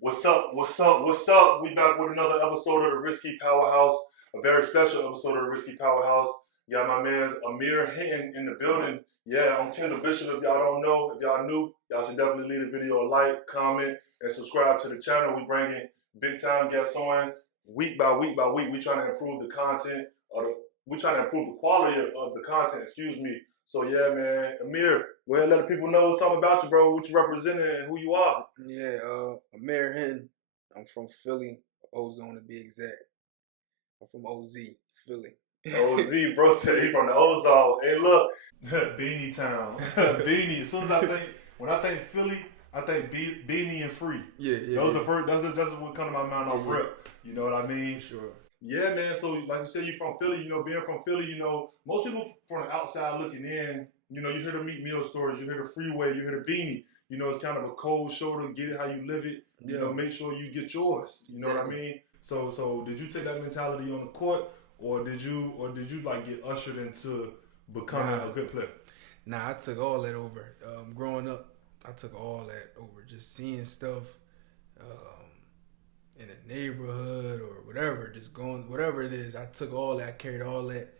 What's up? What's up? What's up? We back with another episode of the RissKy Powerhouse, a very special episode of the RissKy Powerhouse. Got my man AMIR Hinton in the building. Yeah, I'm Kendall Bishop. If y'all don't know, if y'all new, y'all should definitely leave the video a like, comment, and subscribe to the channel. We bringing big time guests on week by week by week. We trying to improve the content, we trying to improve the quality of the content. Excuse me. So yeah, man, AMIR, well, let the people know something about you, bro, what you representing and who you are. Yeah, AMIR Hinton. I'm from Philly, Ozone to be exact. I'm from OZ, Philly. OZ, bro said he from the Ozone. Hey, look, Beanie Town, Beanie. As soon as when I think Philly, I think Beanie and Free. Yeah. Those the first. That's what come to my mind off rip. You know what I mean? Sure. Yeah, man. So like you said, you from Philly. You know, being from Philly, you know, most people from the outside looking in, you know, you hear the meat meal stories, you hear the freeway, you hear the Beanie. You know, it's kind of a cold shoulder, get it how you live it. You know, make sure you get yours. You know what I mean? So did you take that mentality on the court, or did you like get ushered into becoming a good player? Nah, I took all that over. Growing up, I took all that over. Just seeing stuff in the neighborhood or whatever, just going, whatever it is, I took all that, I carried all that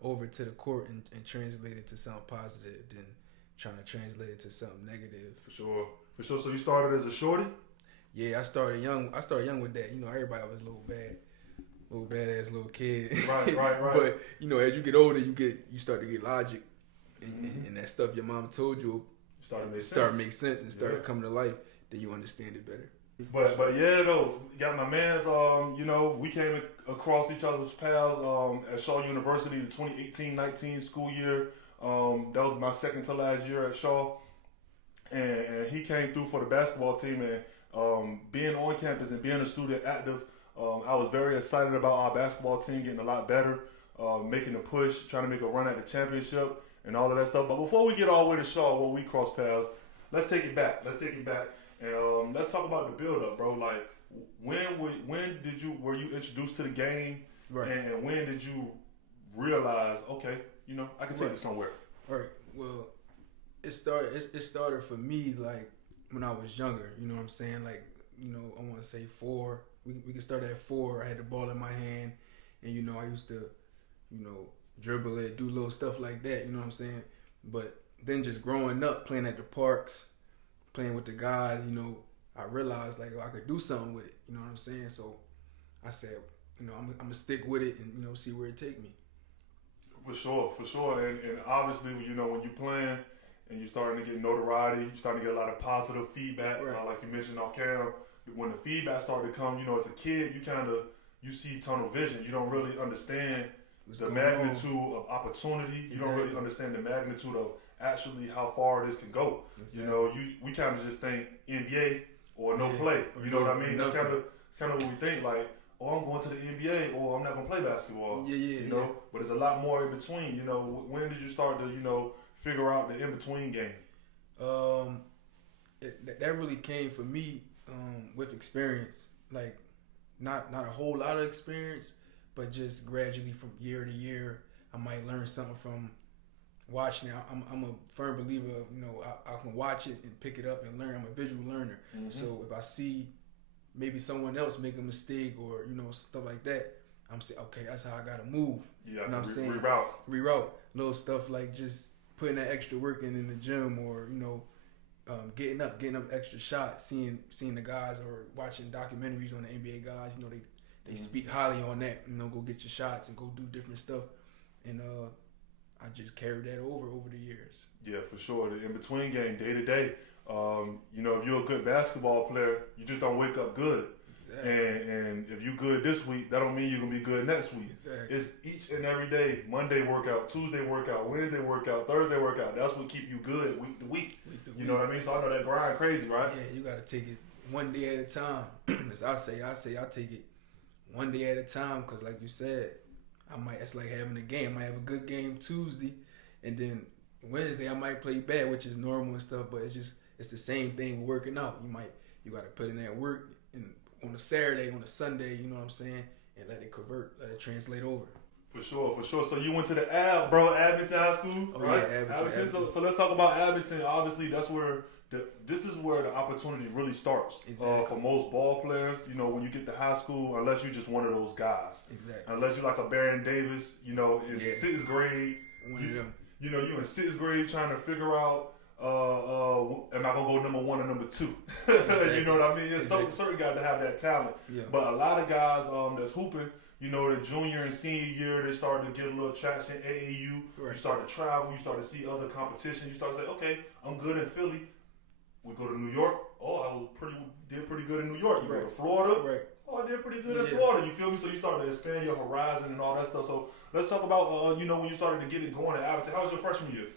over to the court and translated it to something positive, then trying to translate it to something negative. For sure. So you started as a shorty? Yeah, I started young with that. You know, everybody was a little badass little kid. Right. But you know, as you get older, you start to get logic, and that stuff your mom told you start to make sense and start coming to life. Then you understand it better. But yeah, though, got my man's. You know, we came across each other's paths at Shaw University, the 2018-19 school year. That was my second to last year at Shaw, and he came through for the basketball team. And being on campus and being a student active, I was very excited about our basketball team getting a lot better, making a push, trying to make a run at the championship and all of that stuff. But before we get all the way to Shaw, where we cross paths, let's take it back. And let's talk about the build up, bro. Like, when were you introduced to the game, right? And when did you realize, okay, you know, I can take it somewhere? All right. Well, it started for me like when I was younger. You know what I'm saying? Like, you know, I want to say 4. We can start at 4. I had the ball in my hand, and you know, I used to, you know, dribble it, do little stuff like that. You know what I'm saying? But then just growing up, playing at the parks, playing with the guys, you know, I realized like I could do something with it. You know what I'm saying? So I said, you know, I'm gonna stick with it and, you know, see where it take me. For sure. And obviously, you know, when you're playing and you're starting to get notoriety, you're starting to get a lot of positive feedback. Right. Like you mentioned off cam, when the feedback started to come, you know, as a kid, you see tunnel vision. You don't really understand the magnitude of opportunity. You don't really understand the magnitude of actually how far this can go. Exactly. You know, we kind of just think NBA or no play. You know what I mean? That's kind of what we think. Like, oh, I'm going to the NBA, or I'm not gonna play basketball. You know, but there's a lot more in between. You know, when did you start to, you know, figure out the in between game? That really came for me with experience. Like, not a whole lot of experience, but just gradually from year to year, I might learn something from watching. I'm a firm believer of, you know, I can watch it and pick it up and learn. I'm a visual learner. So if I see maybe someone else make a mistake or, you know, stuff like that, I'm saying, okay, that's how I gotta move. Yeah, you know what I'm saying? Reroute. Little stuff like just putting that extra work in the gym, or, you know, getting up extra shots, seeing the guys, or watching documentaries on the NBA guys. You know, they speak highly on that. You know, go get your shots and go do different stuff. And I just carried that over the years. Yeah, for sure. The in-between game, day to day. You know, if you're a good basketball player, you just don't wake up good. Exactly. And if you're good this week, that don't mean you're going to be good next week. Exactly. It's each and every day. Monday workout, Tuesday workout, Wednesday workout, Thursday workout. That's what keep you good week to week. You know what I mean? So I know that grind crazy, right? Yeah, you got to take it one day at a time. As I say I take it one day at a time, because like you said, it's like having a game. I might have a good game Tuesday, and then Wednesday I might play bad, which is normal and stuff, but it's the same thing working out. You got to put in that work on a Saturday, on a Sunday, you know what I'm saying, and let it convert, let it translate over. For sure. So you went to the Abington High School, right? Yeah, Abington. So let's talk about Abington. Obviously, that's where, this is where the opportunity really starts. Exactly. For most ball players, you know, when you get to high school, unless you're just one of those guys. Exactly. Unless you're like a Baron Davis, you know, in sixth grade. One of them. You know, you in sixth grade trying to figure out, am I gonna go number 1 or number 2? Exactly. You know what I mean? It's Exactly. certain guys that have that talent. Yeah. But a lot of guys that's hooping, you know, the junior and senior year, they start to get a little traction. AAU, Right. you start to travel, you start to see other competition. You start to say, okay, I'm good in Philly. We go to New York. Oh, I did pretty good in New York. You go to Florida. Right. Oh, I did pretty good in Florida. You feel me? So you start to expand your horizon and all that stuff. So let's talk about, you know, when you started to get it going at Abington. How was your freshman year?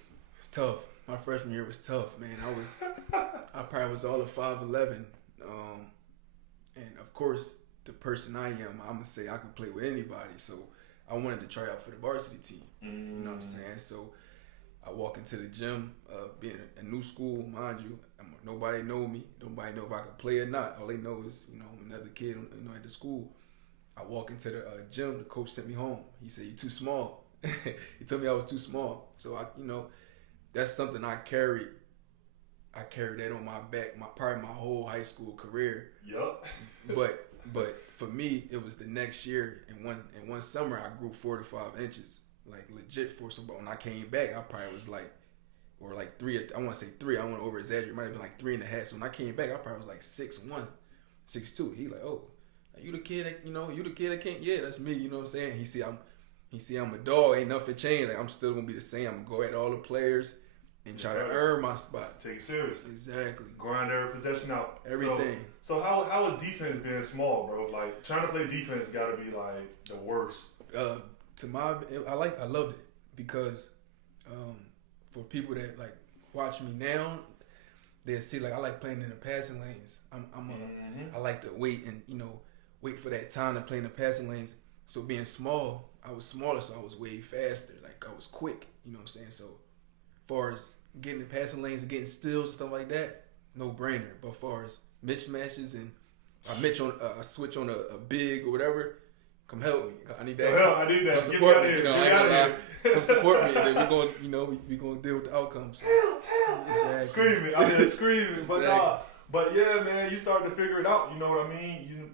Tough. My freshman year was tough, man. I probably was all of 5'11", and of course, the person I am, I'm gonna say I can play with anybody. So I wanted to try out for the varsity team. You know what I'm saying? So I walk into the gym, being a new school, mind you. Nobody know me. Nobody know if I can play or not. All they know is, you know, I'm another kid, you know, at the school. I walk into the gym. The coach sent me home. He said, "You're too small." He told me I was too small. So you know, that's something I carried. I carried that on my back, probably my whole high school career. Yup. but for me, it was the next year. In one summer, I grew 4 to 5 inches, like legit for somebody. When I came back, I probably was like, or like 3. I want to say 3. I want to over exaggerate. It might have been like 3.5. So when I came back, I probably was like 6'1", 6'2". He like, "Oh, you the kid that, you know, you the kid that can't." Yeah, that's me. You know what I'm saying? He see I'm a dog. Ain't nothing changed. Like, I'm still gonna be the same. I'm gonna go at all the players and try to earn my spot. Take it serious. Exactly. Grind every possession out. Everything. So how is defense being small, bro? Like, trying to play defense got to be like the worst. I loved it because for people that like watch me now, they see like I like playing in the passing lanes. I like to wait and, you know, wait for that time to play in the passing lanes. So being small, I was smaller, so I was way faster. Like, I was quick. You know what I'm saying? So far as getting the passing lanes and getting steals and stuff like that, no brainer. But far as mismatches and I switch on a big or whatever, come help me. I need that. I need that. Come support me. You know, come support me, and then we're going. You know, we going to deal with the outcomes. Exactly. Screaming. I mean, screaming. But yeah, man, you start to figure it out. You know what I mean?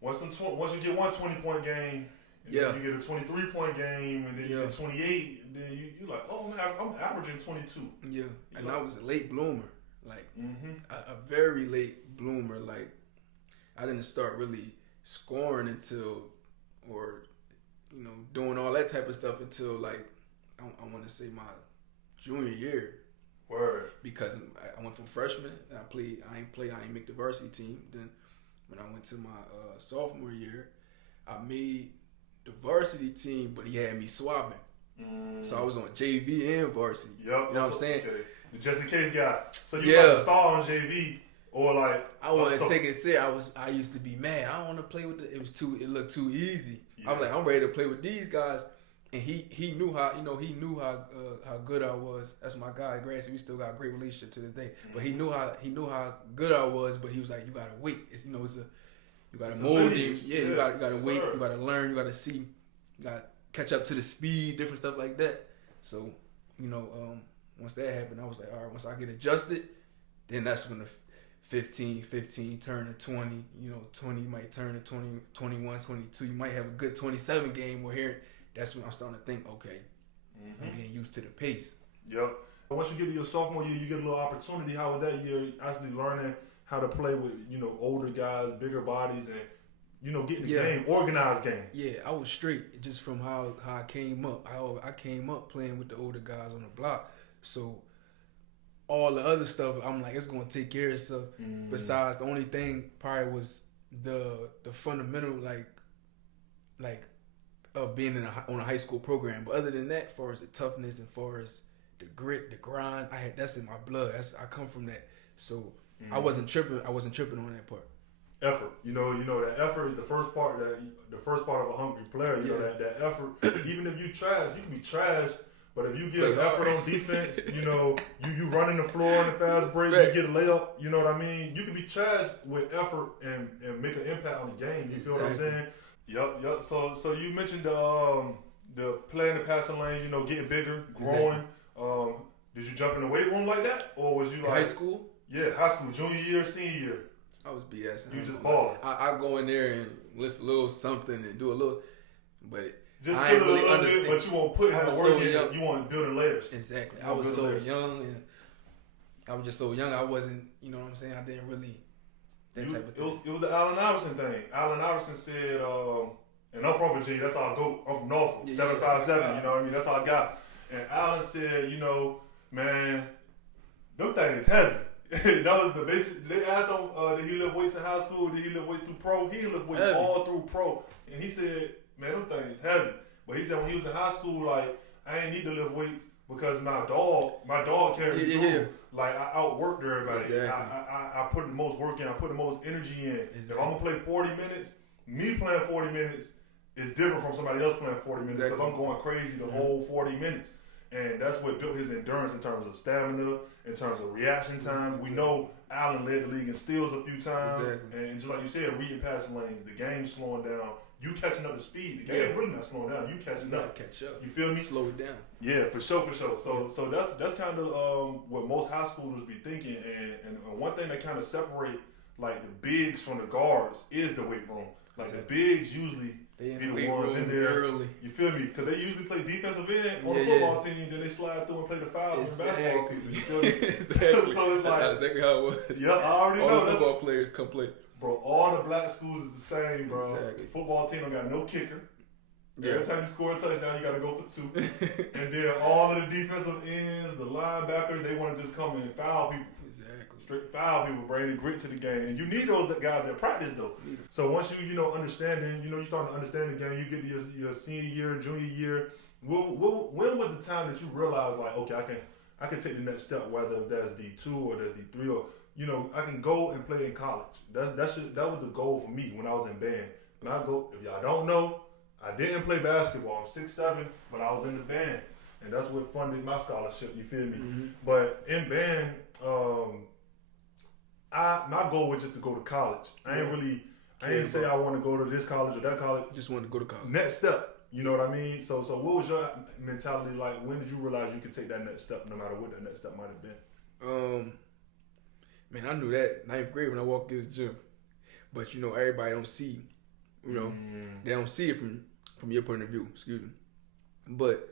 Once you get one 20-point game, and then you get a 23-point game, and then you get 28, and then you like, oh man, I'm averaging 22. Yeah, and I was a late bloomer, like a very late bloomer. Like, I didn't start really scoring until, or, you know, doing all that type of stuff until like I want to say my junior year. Word. Because I went from freshman, and I ain't make the varsity team. Then when I went to my sophomore year, I made the varsity team, but he had me swapping. So I was on JV and varsity. Yep. You know what I'm saying? Okay. The just in case guy. So you got to start on JV, or like I wanted to take it serious. I used to be mad. I don't want to play with it looked too easy. I was like, I'm ready to play with these guys. And he knew how good I was. That's my guy, Grassy. We still got a great relationship to this day. But he knew how good I was. But he was like, you gotta wait. You gotta mold him. Yeah, you gotta wait. You gotta learn. You gotta see. You gotta catch up to the speed. Different stuff like that. So, you know, once that happened, I was like, all right. Once I get adjusted, then that's when the 15 turn to 20. You know, 20 might turn to 20, 21, 22. You might have a good 27 game. We're here. That's when I'm starting to think, okay, I'm getting used to the pace. Yep. Once you get to your sophomore year, you get a little opportunity. How was that year actually learning how to play with, you know, older guys, bigger bodies, and, you know, getting the game, organized game? Yeah, I was straight just from how I came up. I came up playing with the older guys on the block. So all the other stuff, I'm like, it's going to take care of itself. Besides, the only thing probably was the fundamental, like, of being on a high school program. But other than that, as far as the toughness and far as the grit, the grind, that's in my blood. I come from that. So I wasn't tripping on that part. Effort. You know that effort is the first part of a hungry player. You know that effort. Even if you trash, you can be trash, but if you give effort on defense, you know, you running the floor in the fast break, you get a layup, you know what I mean? You can be trash with effort and make an impact on the game. You feel what I'm saying? Yep. So you mentioned the playing the passing lanes, you know, getting bigger, growing. Did you jump in the weight room like that, or was you like high school? Yeah, high school, junior year, senior year. I was BS. You just balling. I go in there and lift a little something and do a little, but just I feel ain't it really a little understand. bit, but you won't put in that so work in. young. You want to build layers. Exactly. I was so young, and I was just so young. I wasn't, you know what I'm saying. I didn't really type of thing. It was the Allen Iverson thing. Allen Iverson said, and I'm from Virginia. That's how I go. I'm from Norfolk, 757. You know what I mean? That's how I got. And Allen said, you know, man, them things heavy. That was the basic. They asked him, did he lift weights in high school? Did he lift weights through pro? He lift weights all through pro. And he said, man, them things heavy. But he said when he was in high school, like, I ain't need to lift weights because my dog carried me through. Yeah. Like, I outworked everybody. Exactly. I put the most work in. I put the most energy in. Exactly. If I'm going to play 40 minutes, me playing 40 minutes is different from somebody else playing 40 minutes because I'm going crazy the whole 40 minutes. And that's what built his endurance in terms of stamina, in terms of reaction time. We know Allen led the league in steals a few times. Exactly. And just like you said, reading passing lanes, the game's slowing down. You catching up to speed. The game really not slowing down. You catching up. Catch up. You feel me? Slow it down. Yeah, for sure. So that's kind of what most high schoolers be thinking. And one thing that kind of separate like the bigs from the guards is the weight room. Like the bigs usually be the ones in there. Early. You feel me? Because they usually play defensive end on the football team, then they slide through and play the foul in basketball season. You feel me? Exactly. So it's that's exactly how it was. Yeah, I already know. All the football players come play. Bro, all the black schools is the same, bro. Exactly. The football team don't got no kicker. Every time you score a touchdown, you got to go for 2. And then all of the defensive ends, the linebackers, they want to just come in and foul people. Exactly. Straight foul people, bring the grit to the game. And you need those guys at practice, though. So once you understanding, you starting to understand the game, you get to your senior year, junior year. When was the time that you realized, like, okay, I can take the next step, whether that's D2 or that's D3 or, I can go and play in college. That was the goal for me when I was in band. When I go, if y'all don't know, I didn't play basketball. I'm 6'7", but I was in the band, and that's what funded my scholarship. You feel me? Mm-hmm. But in band, my goal was just to go to college. I ain't say I want to go to this college or that college. Just wanted to go to college. Next step. You know what I mean? So what was your mentality like? When did you realize you could take that next step, no matter what that next step might have been? Man, I knew that 9th grade when I walked through the gym. But, everybody don't see, they don't see it from your point of view, excuse me. But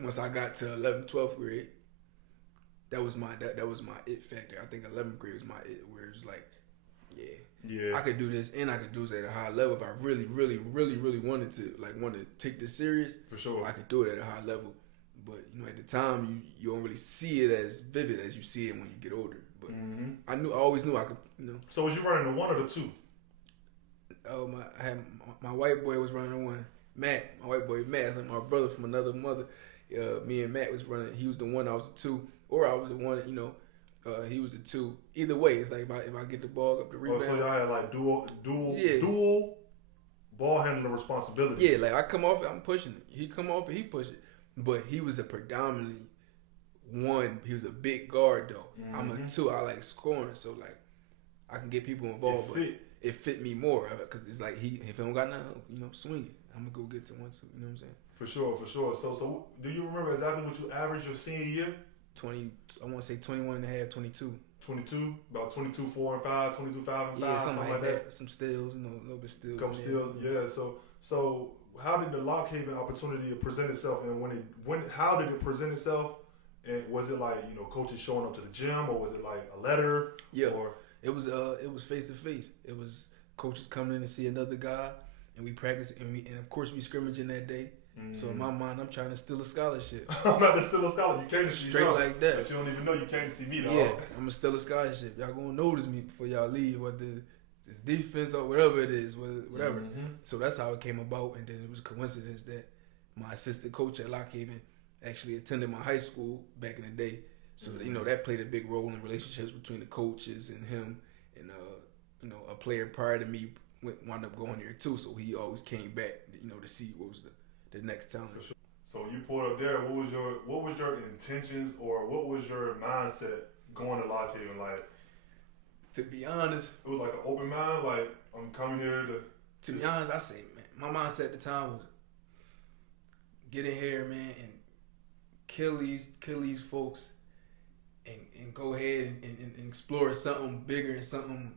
once I got to 11th, 12th grade, that was my it factor. I think 11th grade was my it, where it was like, yeah, I could do this and I could do this at a high level if I really, really, really, really wanted to take this serious. For sure. I could do it at a high level. But, at the time, you don't really see it as vivid as you see it when you get older. But I always knew I could, So was you running the 1 or the 2? Oh, I had my white boy was running the 1. Matt, my white boy Matt, like my brother from another mother. Me and Matt was running. He was the 1, I was the 2, or I was the 1. He was the 2. Either way, it's like if I get the ball up the rebound. Oh, so y'all had like dual ball handling responsibilities. Yeah, like I come off it, I'm pushing it. He come off it, he push it. But he was a predominantly 1. He was a big guard though. Mm-hmm. I'm a 2. I like scoring, so like I can get people involved. It fit me more because it's like if he don't got nothing, swing it. I'm gonna go get to 1-2. You know what I'm saying? For sure. So do you remember exactly what you averaged your senior year? 20. I want to say 21 and a half, 22. 22, about 22, 4 and 5, 22, 5 and 5, yeah, something like that. Some steals, a little bit steals. Couple steals, yeah. So how did the Lock Haven opportunity present itself, and how did it present itself? And was it like coaches showing up to the gym, or was it like a letter? Yeah, it was face to face. It was coaches coming in to see another guy, and we practiced, and of course we scrimmaging that day. Mm-hmm. So in my mind, I'm trying to steal a scholarship. I'm not to steal a scholarship. You came to see me. Straight like that. But you don't even know you came to see me, though. Yeah, I'm gonna steal a scholarship. Y'all gonna notice me before y'all leave, whether it's defense or whatever it is, whatever. Mm-hmm. So that's how it came about, and then it was a coincidence that my assistant coach at Lock Haven actually attended my high school back in the day. So that played a big role in relationships between the coaches and him, and a player prior to me wound up going there too. So he always came back, to see what was the next talent. Sure. So you pulled up there. What was your intentions, or what was your mindset going to Lock Haven? Like, to be honest, it was like an open mind. Like, I'm coming here to be honest, I say, man, my mindset at the time was get in here, man, and kill these folks, and go ahead and explore something bigger and something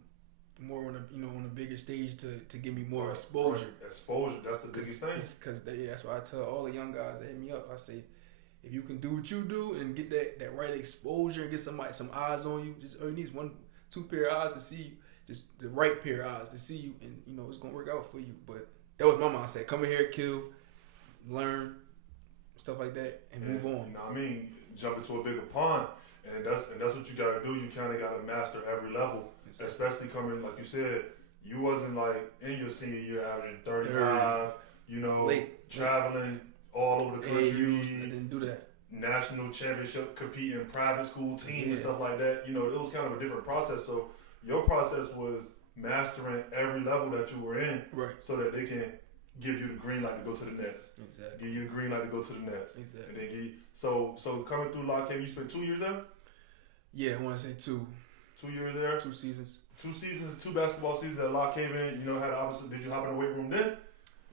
more on a bigger stage to give me more exposure. Exposure, that's the biggest thing. Because that's why I tell all the young guys that hit me up. I say, if you can do what you do and get that right exposure and get some eyes on you, just all you need is 1-2 pair of eyes to see you, just the right pair of eyes to see you, and it's gonna work out for you. But that was my mindset: come in here, kill, learn, stuff like that, and move on. You know what I mean? Jump into a bigger pond, and that's what you gotta do. You kind of gotta master every level, especially coming, like you said, you wasn't like in your senior year averaging 35. Traveling all over the country. I didn't do that. National championship, competing private school team and stuff like that. It was kind of a different process. So your process was mastering every level that you were in, right? So that they can give you the green light to go to the next. Exactly. Give you the green light to go to the next. Exactly. And then so coming through Lock Haven, you spent 2 years there? Yeah, I want to say 2. 2 years there? 2 seasons. 2 seasons, 2 basketball seasons at Lock Haven. Had the opposite. Did you hop in the weight room then?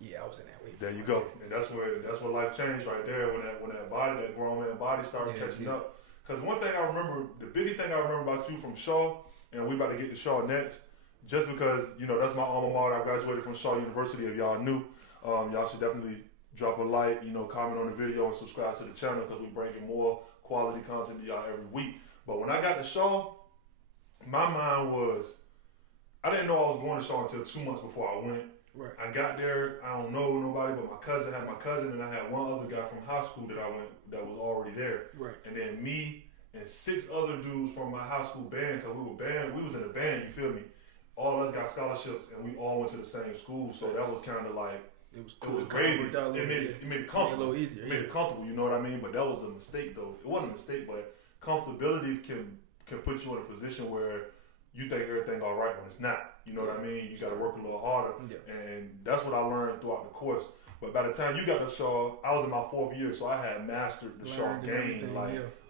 Yeah, I was in that weight room. There you go. And that's where life changed right there, when that body, that grown man body started catching up. Because one thing I remember, the biggest thing I remember about you from Shaw, and we about to get to Shaw next, just because, that's my alma mater. I graduated from Shaw University, if y'all knew. Y'all should definitely drop a like, comment on the video and subscribe to the channel, because we're bringing more quality content to y'all every week. But when I got to Shaw, my mind was, I didn't know I was going to Shaw until 2 months before I went. Right. I got there, I don't know nobody, but my cousin, and I had one other guy from high school that I went that was already there. Right. And then me and 6 other dudes from my high school band, because we was in a band, you feel me? All of us got scholarships, and we all went to the same school, so that was kind of like, it was cool. It was gravy. It made it comfortable. A little easier. It made it comfortable, you know what I mean? But that was a mistake, though. It wasn't a mistake, but comfortability can put you in a position where you think everything all right when it's not. You know what I mean? You got to work a little harder. Yeah. And that's what I learned throughout the course. But by the time you got to Shaw, I was in my 4th year, so I had mastered the Shaw game.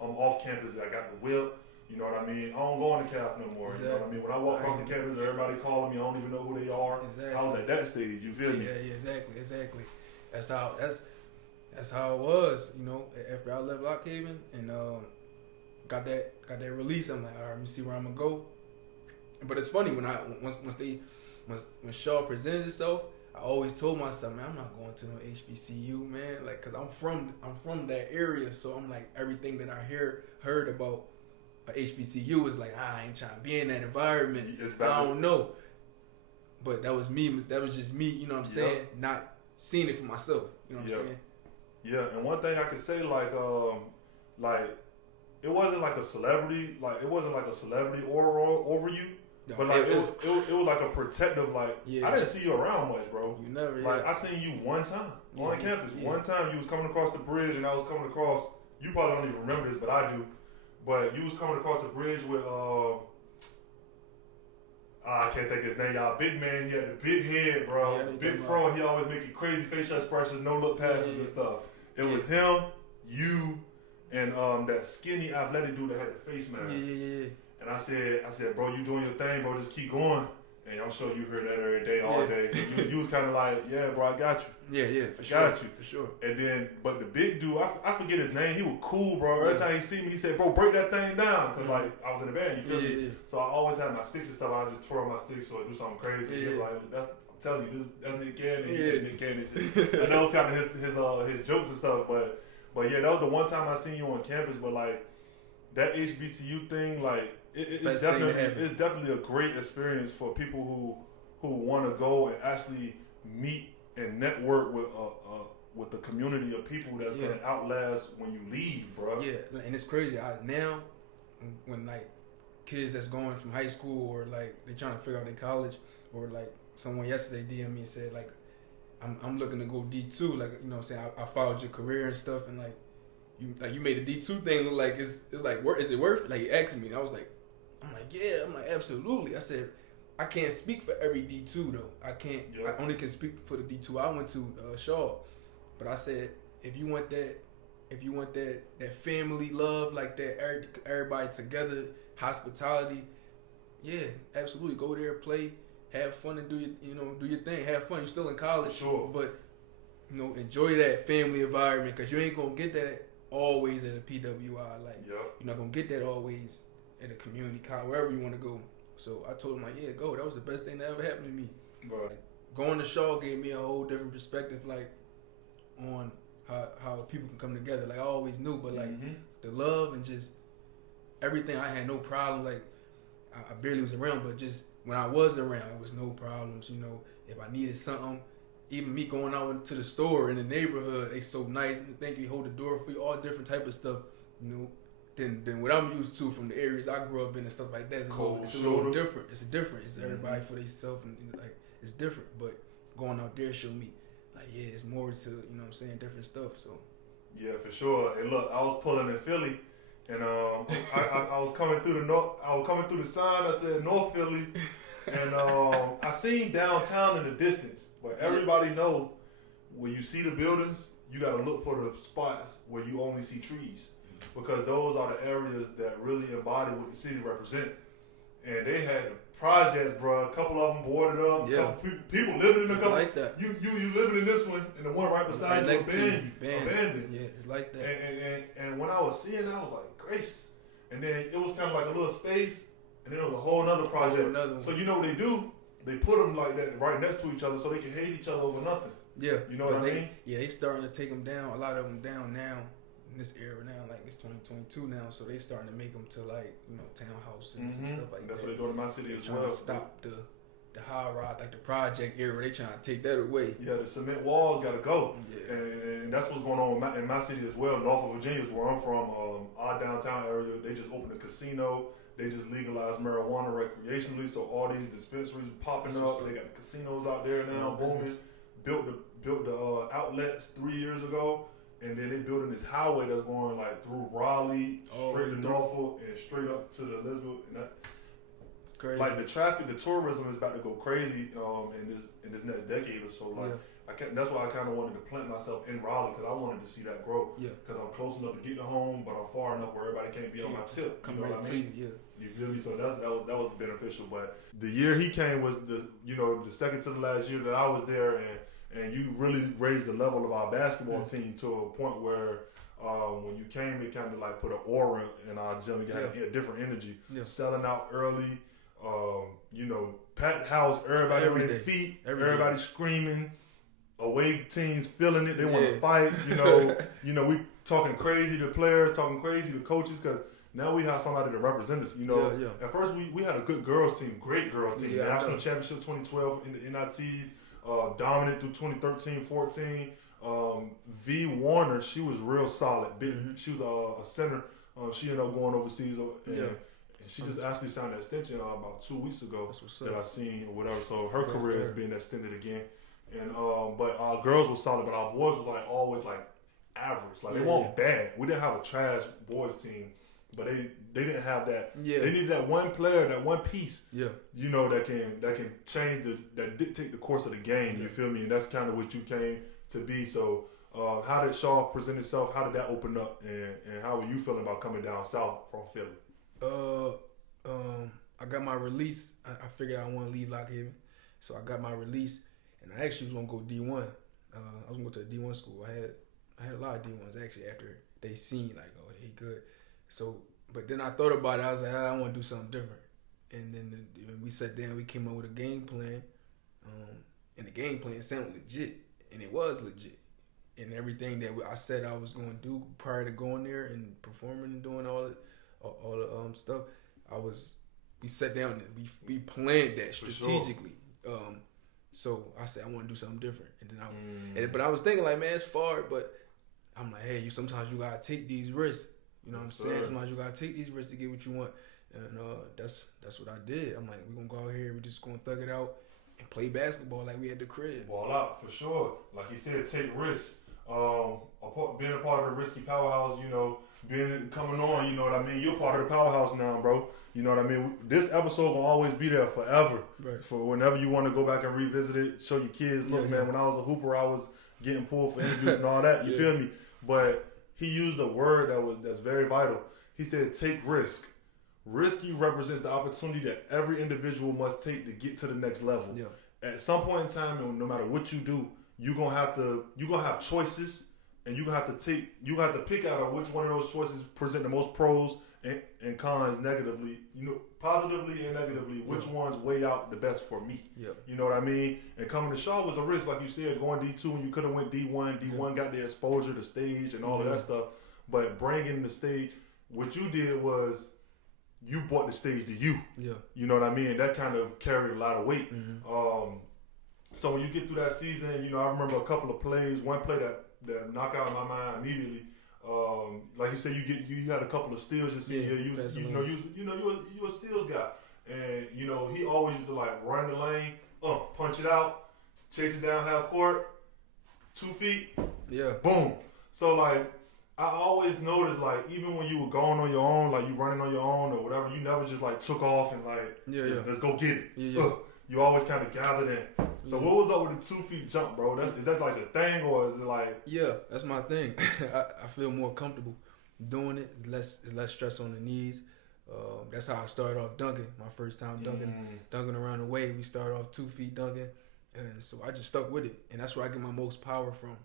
I'm off campus, I got the whip. You know what I mean? I don't go on the calf no more. Exactly. You know what I mean? When I walk across the campus, everybody calling me. I don't even know who they are. Exactly. I was at that stage. You feel me? Yeah, exactly. That's how it was. After I left Lock Haven and got that release, I'm like, all right, let me see where I'm gonna go. But it's funny when when Shaw presented itself, I always told myself, man, I'm not going to no HBCU, man, like, cause I'm from that area, so I'm like, everything that I heard about HBCU is like, I ain't trying to be in that environment. I don't know, but that was me. That was just me. You know what I'm saying? Not seeing it for myself. You know what I'm saying? Yeah, and one thing I could say, like it wasn't like a celebrity, aura over you. No, but like it was like a protective, like I didn't see you around much, bro. You never. I seen you one time on campus. Yeah. One time you was coming across the bridge, and I was coming across. You probably don't even remember this, but I do. But you was coming across the bridge with I can't think of his name, y'all. Big man, he had the big head, bro. Yeah, big fro. He always making crazy facial expressions, no look passes and stuff. It was him, you, and that skinny athletic dude that had the face mask. Yeah. And I said, bro, you doing your thing, bro. Just keep going. And I'm sure you heard that every day, all day. So you was kind of like, yeah, bro, I got you. Yeah, for sure. Got you. For sure. And then, but the big dude, I forget his name. He was cool, bro. Every time he see me, he said, bro, break that thing down. Because, like, I was in the band, you feel me? So I always had my sticks and stuff. I would just twirl my sticks or do something crazy. Yeah. Like, I'm telling you, that's Nick Cannon. He said Nick Cannon shit. And that was kind of his jokes and stuff. But yeah, that was the one time I seen you on campus. But, like, that HBCU thing, like, it's definitely a great experience for people who want to go and actually meet and network with the community of people that's gonna outlast when you leave, bro. Yeah, and it's crazy. Now, when like kids that's going from high school or like they trying to figure out their college, or like someone yesterday DM'd me and said like I'm looking to go D2, like, you know what I'm saying, I followed your career and stuff, and like you made the D2 thing look like it's like, is it worth it? Like, he asked me, and I was like, I'm like, absolutely. I said, I can't speak for every D2 though. I can't. Yep. I only can speak for the D2 I went to, Shaw. But I said, if you want that family love, like that, everybody together, hospitality, yeah, absolutely. Go there, play, have fun, and do your thing. Have fun. You're still in college, sure. But enjoy that family environment, because you ain't gonna get that always at a PWI. Like, Yep. you're not gonna get that always at a community college, wherever you want to go. So I told him, like, yeah, go. That was the best thing that ever happened to me. Right. Like, going to Shaw gave me a whole different perspective, like, on how people can come together. Like, I always knew, but like the love and just everything, I had no problem. Like, I barely was around, but just when I was around, it was no problems. You know, if I needed something, even me going out to the store in the neighborhood, they so nice. Thank you, hold the door for you, all different type of stuff. You know, than what I'm used to from the areas I grew up in and stuff like that. It's a little different. It's different. It's everybody for themselves, and like it's different. But going out there showed me, like, yeah, it's more to, you know what I'm saying, different stuff. So yeah, for sure. And look, I was pulling in Philly, and I was coming through the north. I was coming through the sign that said North Philly, and I seen downtown in the distance. But everybody know when you see the buildings, you got to look for the spots where you only see trees, because those are the areas that really embody what the city represent. And they had the projects, bro. A couple of them boarded up. Yeah. Couple people living in a couple. Like that. You living in this one, and the one right beside you abandoned. Yeah, it's like that. And when I was seeing it, I was like, gracious. And then it was kind of like a little space, and then it was a whole nother project. So you know what they do? They put them like that right next to each other so they can hate each other over nothing. Yeah. You know what I mean? Yeah, they starting to take them down. A lot of them down now. In this era now, like it's 2022 now, so they starting to make them to, like, you know, townhouses and stuff like that. That's what they're doing in my city as well. To stop the high rise, like the project era. They trying to take that away. Yeah, the cement walls got to go. Yeah. And that's what's going on in my city as well. Norfolk, Virginia is where I'm from. Our downtown area, they just opened a casino. They just legalized marijuana recreationally, so all these dispensaries popping up. They got the casinos out there now, booming. Built the outlets 3 years ago. And then they building this highway that's going like through Raleigh, straight to Norfolk, and straight up to the Elizabeth. And it's crazy. Like the traffic, the tourism is about to go crazy in this next decade or so. Like that's why I kind of wanted to plant myself in Raleigh, because I wanted to see that grow. Yeah. Because I'm close enough to get to home, but I'm far enough where everybody can't be on my tip. You know what I mean? You feel me? So that was beneficial. But the year he came was the second to the last year that I was there, and you really raised the level of our basketball team to a point where when you came, it kind of like put an aura in our gym. We got a different energy. Yeah. Selling out early, packed house, everybody on their feet, everybody screaming. Away teams feeling it. They want to fight. We talking crazy to players, talking crazy to coaches, because now we have somebody to represent us. At first we had a good girls team, great girls team. National Championship 2012 in the NITs. Dominant through 2013-14. V Warner, she was real solid. Big. She was a center. She ended up going overseas, and she just actually signed an extension about 2 weeks ago that I seen or whatever. So her career has been extended again. And but our girls were solid, but our boys was like always like average. Like they weren't bad. We didn't have a trash boys team, but they didn't have that. Yeah. They needed that one player, that one piece. Yeah. That can change that dictate the course of the game. Yeah. You feel me? And that's kind of what you came to be. So how did Shaw present itself? How did that open up? And how were you feeling about coming down south from Philly? I got my release. I figured I want to leave Lock Haven, so I got my release, and I actually was gonna go D1. I was gonna go to the D1 school. I had a lot of D1s actually after they seen like, oh, he good. So, but then I thought about it. I was like, I want to do something different. And then when we sat down, we came up with a game plan. And the game plan sounded legit, and it was legit. And everything that I said I was going to do prior to going there and performing and doing all the stuff, we sat down and we planned that strategically. Sure. So I said I want to do something different, and then but I was thinking like, man, it's far, but I'm like, hey, sometimes you gotta take these risks. You know what I'm saying? Sometimes you gotta take these risks to get what you want, and that's what I did. I'm like, we're gonna go out here, we're just gonna thug it out and play basketball like we had the crib. Ball out for sure. Like he said, take risks. Being a part of the RissKy Powerhouse, coming on, you know what I mean? You're part of the Powerhouse now, bro. You know what I mean? This episode will always be there forever. Right. For whenever you want to go back and revisit it, show your kids, look, man, when I was a hooper, I was getting pulled for interviews and all that. You feel me? But he used a word that's very vital. He said, take risk. RissKy represents the opportunity that every individual must take to get to the next level. Yeah. At some point in time, no matter what you do, you're gonna have choices, and you have to pick out of which one of those choices present the most pros and cons negatively, positively and negatively, which ones weigh out the best for me. Yeah. You know what I mean? And coming to Shaw was a risk, like you said, going D2 when you could have went D1. D1 got the exposure, the stage, and all of that stuff. But bringing the stage, what you did was you brought the stage to you. Yeah. You know what I mean? That kind of carried a lot of weight. Mm-hmm. So when you get through that season, I remember a couple of plays. One play that knocked out my mind immediately. Like you said, you had a couple of steals your senior year. You a steals guy, and he always used to like run the lane, punch it out, chase it down half court, 2 feet, boom. So like I always noticed, like even when you were going on your own, like you running on your own or whatever, you never just like took off and like let's go get it. You always kind of gathered in. So what was up with the 2 feet jump, bro? Is that like a thing, or is it like? Yeah, that's my thing. I feel more comfortable doing it. It's less stress on the knees. That's how I started off dunking. My first time dunking around the way. We started off 2 feet dunking, and so I just stuck with it. And that's where I get my most power from.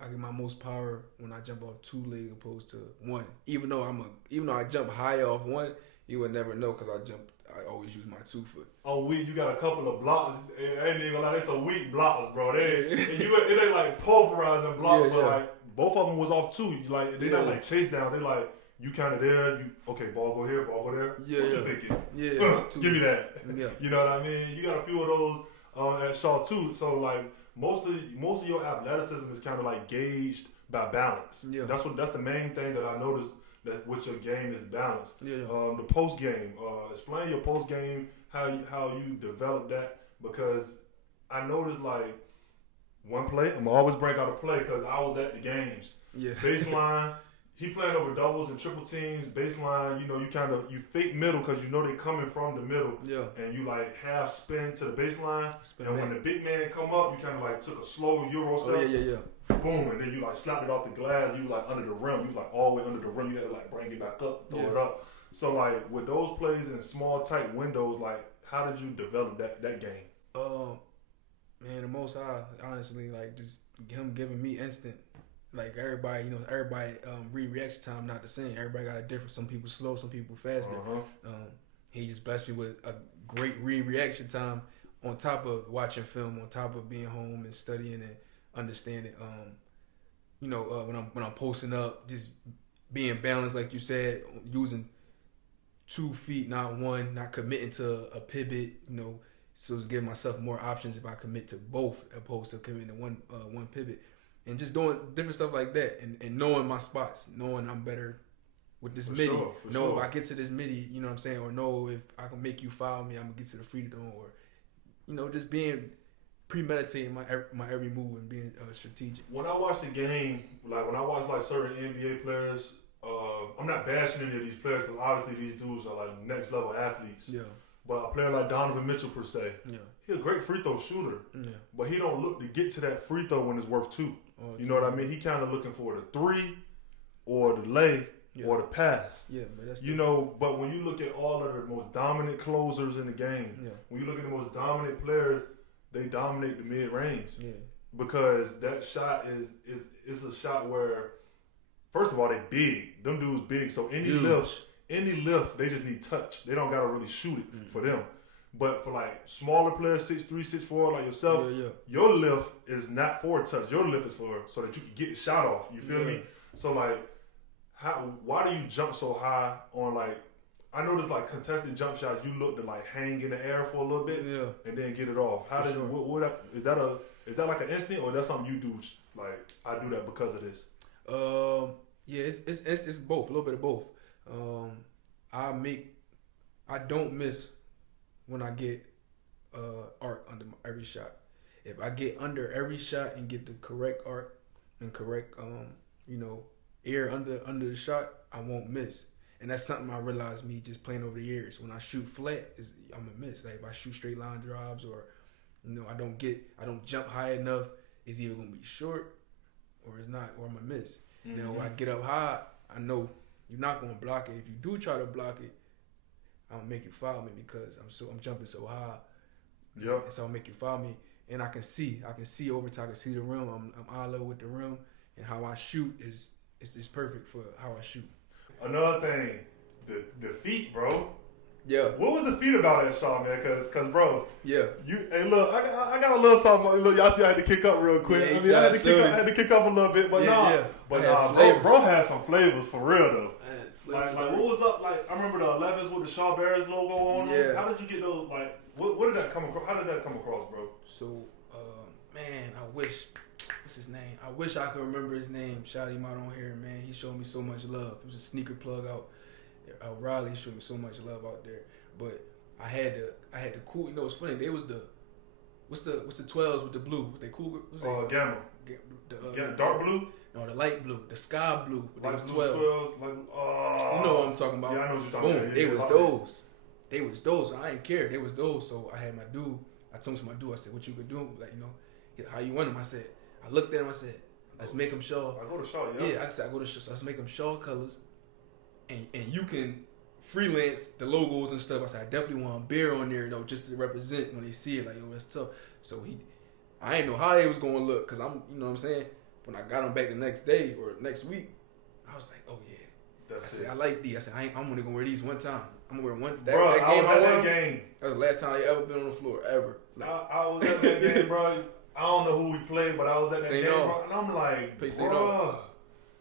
I get my most power when I jump off 2 leg opposed to 1. Even though I jump higher off 1, you would never know because I always use my 2 foot. Oh, you got a couple of blocks. I ain't even like they some weak blocks, bro. It ain't like pulverizing blocks, but like both of them was off 2. Like they not like chase down. They like you kind of there. Okay, ball go here, ball go there. What you thinking? Give me that. Yeah. You know what I mean? You got a few of those at Shaw too. So like most of your athleticism is kind of like gauged by balance. Yeah. That's the main thing that I noticed. That with your game is balance. The post game. Explain your post game, how you develop that, because I noticed like one play. I'm gonna always break out a play because I was at the games. Yeah. Baseline. He playing over doubles and triple teams. Baseline. You fake middle because they coming from the middle. Yeah. And you like half spin to the baseline. When the big man come up, you kind of like took a slow Euro step. Boom, and then you like slapped it off the glass. You like under the rim. You like all the way under the rim. You had to like bring it back up, throw it up. So like with those plays in small tight windows, like how did you develop that game? Man, the most honestly like just him giving me instant. Like everybody reaction time not the same. Everybody got a different. Some people slow, some people faster. He just blessed me with a great reaction time on top of watching film, on top of being home and studying and understanding. When I'm posting up, just being balanced, like you said, using 2 feet, not 1, not committing to a pivot. So it's giving myself more options if I commit to both, opposed to committing to one pivot. And just doing different stuff like that, and knowing my spots, knowing I'm better with this midi. If I get to this midi, you know what I'm saying, or know if I can make you foul me, I'm gonna get to the free throw, or just being premeditating my every move and being strategic. When I watch the game, like when I watch like certain NBA players, I'm not bashing any of these players because obviously these dudes are like next level athletes. Yeah. But a player like Donovan Mitchell per se, he's a great free throw shooter. Yeah. But he don't look to get to that free throw when it's worth 2. You know what I mean? He kind of looking for the 3 or the lay or the pass. Yeah, but that's But when you look at all of the most dominant closers in the game, when you look at the most dominant players, they dominate the mid range. Yeah. Because that shot is a shot where, first of all, they big. Them dudes big. So any lift, they just need touch. They don't gotta really shoot it for them. But for like smaller players, 6'3", 6'4", like yourself, your lift is not for a touch. Your lift is for so that you can get the shot off. You feel me? So like, why do you jump so high on like? I noticed like contested jump shots, you look to like hang in the air for a little bit and then get it off. How does is that like an instinct, or is that something you do? Like I do that because of this. It's both, a little bit of both. I don't miss when I get arc under every shot. If I get under every shot and get the correct arc and correct air under the shot, I won't miss. And that's something I realized me just playing over the years. When I shoot flat, I'm a miss. Like if I shoot straight line drives, or I don't jump high enough, it's either gonna be short or it's not, or I'm a miss. Mm-hmm. Now when I get up high, I know you're not gonna block it. If you do try to block it, I'm gonna make you foul me because I'm jumping so high. Yep. So I'll make you foul me, and I can see over time. I can see the rim. I'm eye level with the rim, and how I shoot is perfect for how I shoot. Another thing, the feet, bro. Yeah. What was the feet about that shot, man? Cause bro. Yeah. Hey, look, I got a little something. Look, y'all see, I had to kick up real quick. Yeah, I mean, I had to kick up a little bit, but bro had some flavors for real though. Like what was up? Like I remember the 11s with the Shaw Bears logo on them. How did you get those? Like, what did that come across? How did that come across, bro? So, man, I wish. What's his name? I wish I could remember his name. Shout him out on here, man. He showed me so much love. It was a sneaker plug out. Riley showed me so much love out there. But I had the cool. You know, it's funny. They was what's the 12s with the blue? What they cool? Gamma. Dark blue. No, the light blue, the sky blue. Light blue 12s. Like, you know what I'm talking about. Yeah, I know what you're talking about. They was those. They was those. I didn't care. They was those. So I had my dude. I told him my dude. I said, "What you could do? Like, you know, how you want them?" I said. I looked at him. I said, "Let's make them Shaw." I go to Shaw. Yeah. Yeah, I said I go to Shaw. So let's make them Shaw colors, and you can freelance the logos and stuff. I said I definitely want a bear on there, you know, just to represent when they see it. Like, yo, that's tough. So I didn't know how they was gonna look, cause I'm, you know what I'm saying. When I got them back the next day or next week, I was like, oh yeah. I said, I like these. I said, I'm only gonna wear these one time. I'm gonna wear one. That game I was at that game. That was the last time they ever been on the floor, ever. Like, I was at that game, bro. I don't know who we played, but I was at that game, bro. And I'm like, bro.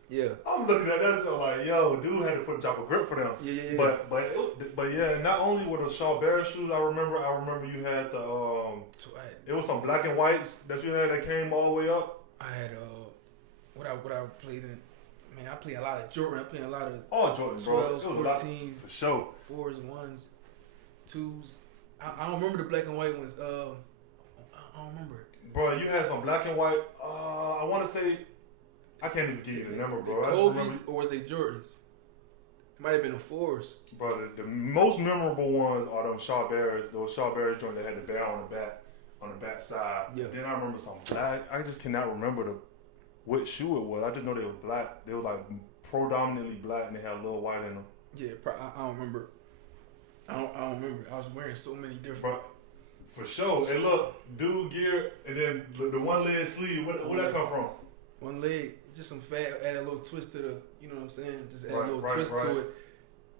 Yeah. I'm looking at that show like, yo, dude had to put a drop of grip for them. Yeah. But yeah, not only were the Shaw Bears shoes, I remember you had the, it was some black and whites that you had that came all the way up. I had, what I played in, man, I played a lot of Jordan. I played a lot of all Jordan, 12s, 14s, for sure. 4s, 1s, 2s. I don't remember the black and white ones. I don't remember. Bro, you had some black and white. I want to say, I can't even give you the number, bro. Kobe's or was they Jordans? It might have been the 4s. Bro, the most memorable ones are those Shaw Bears joints that had the bear on the back side. Yeah. Then I remember some black. I just cannot remember what shoe it was. I just know they was black. They were like predominantly black, and they had a little white in them. Yeah, I don't remember. I don't remember. I was wearing so many different. Bro, for sure. And look, dude gear, and then the one leg sleeve. Where that come from? One leg, just some fat. Add a little twist to the. You know what I'm saying? Just add a little twist to it.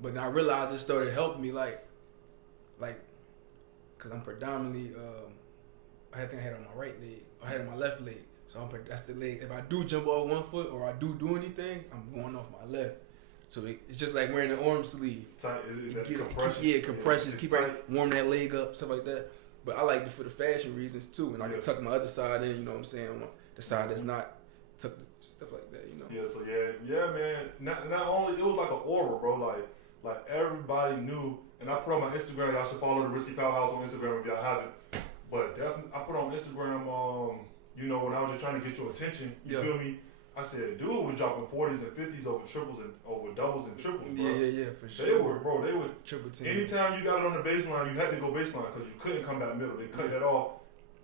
But I realized it started helping me, like, cause I'm predominantly. I think I had it on my right leg. I had it on my left leg. So that's the leg. If I do jump off one foot or I do anything, I'm going off my left. So it's just like wearing an arm sleeve. Tight. Compression. Compression. Keep warm that leg up, stuff like that. But I like it for the fashion reasons too, and I can tuck my other side in. You know what I'm saying? On the side that's not tucked, stuff like that. You know. Yeah. So yeah, man. Not only it was like an aura, bro. Like everybody knew, and I put on my Instagram. Y'all should follow the RissKy Powerhouse on Instagram if y'all haven't. But definitely, I put on Instagram. You know, when I was just trying to get your attention, you feel me? I said, dude was dropping 40s and 50s over triples and over doubles and triples, bro. Yeah, for sure. They were triple team. Anytime you got it on the baseline, you had to go baseline because you couldn't come back middle. They cut that off,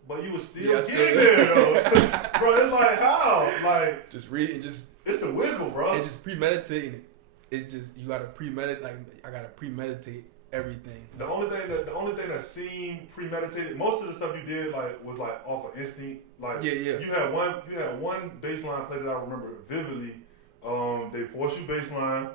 but you was still getting there though, bro. It's like how, like just reading, it's the wiggle, bro. It's just premeditating it. It just you gotta premeditate. Like I gotta premeditate everything. The only thing that seemed premeditated, most of the stuff you did was off of instinct. Like you had one baseline play that I remember vividly. They forced you baseline.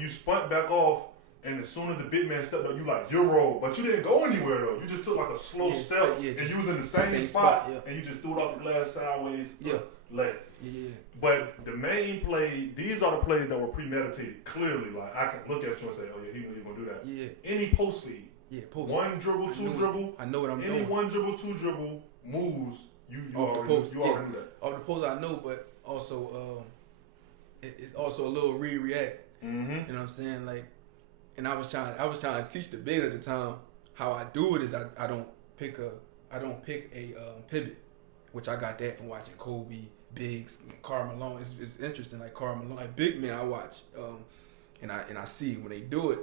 You spun back off, and as soon as the big man stepped up, you Euro, but you didn't go anywhere though. You just took like a slow step, and you was in the same spot, and you just threw it off the glass sideways. But the main play, these are the plays that were premeditated. Clearly, like I can look at you and say, "Oh yeah, he knew he was gonna do that." Yeah. Any post feed. Yeah, post. One dribble, two dribble. I know what I'm doing. Any one dribble, two dribble moves. You already knew that. Off the post, I know, but also it's also a little react. Mm-hmm. You know what I'm saying? Like, and I was trying to teach the bigs at the time how I do it is I don't pick a pivot, which I got that from watching Kobe. Bigs, Karl Malone. It's interesting. Like Karl Malone, like big men I watch, and I see when they do it,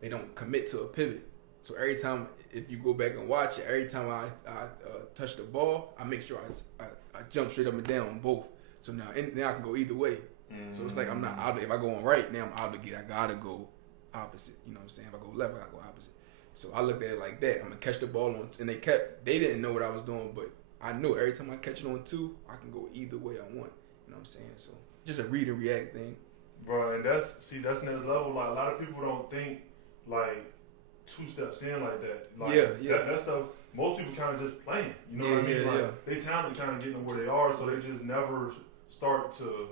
they don't commit to a pivot. So every time, if you go back and watch it, every time I touch the ball, I make sure I jump straight up and down on both. So now I can go either way. Mm-hmm. So it's like I'm not obligated. If I go on right, now I'm obligated. I gotta go opposite. You know what I'm saying? If I go left, I gotta go opposite. So I looked at it like that. I'm gonna catch the ball on, and they didn't know what I was doing, but I knew every time I catch it on two, I can go either way I want. You know what I'm saying? So just a read and react thing. Bro, and that's next level. Like, a lot of people don't think like 2 steps in like that. Like, that stuff, most people kind of just playing. You know what I mean? Like, they talent kind of getting them where they are, so they just never start to,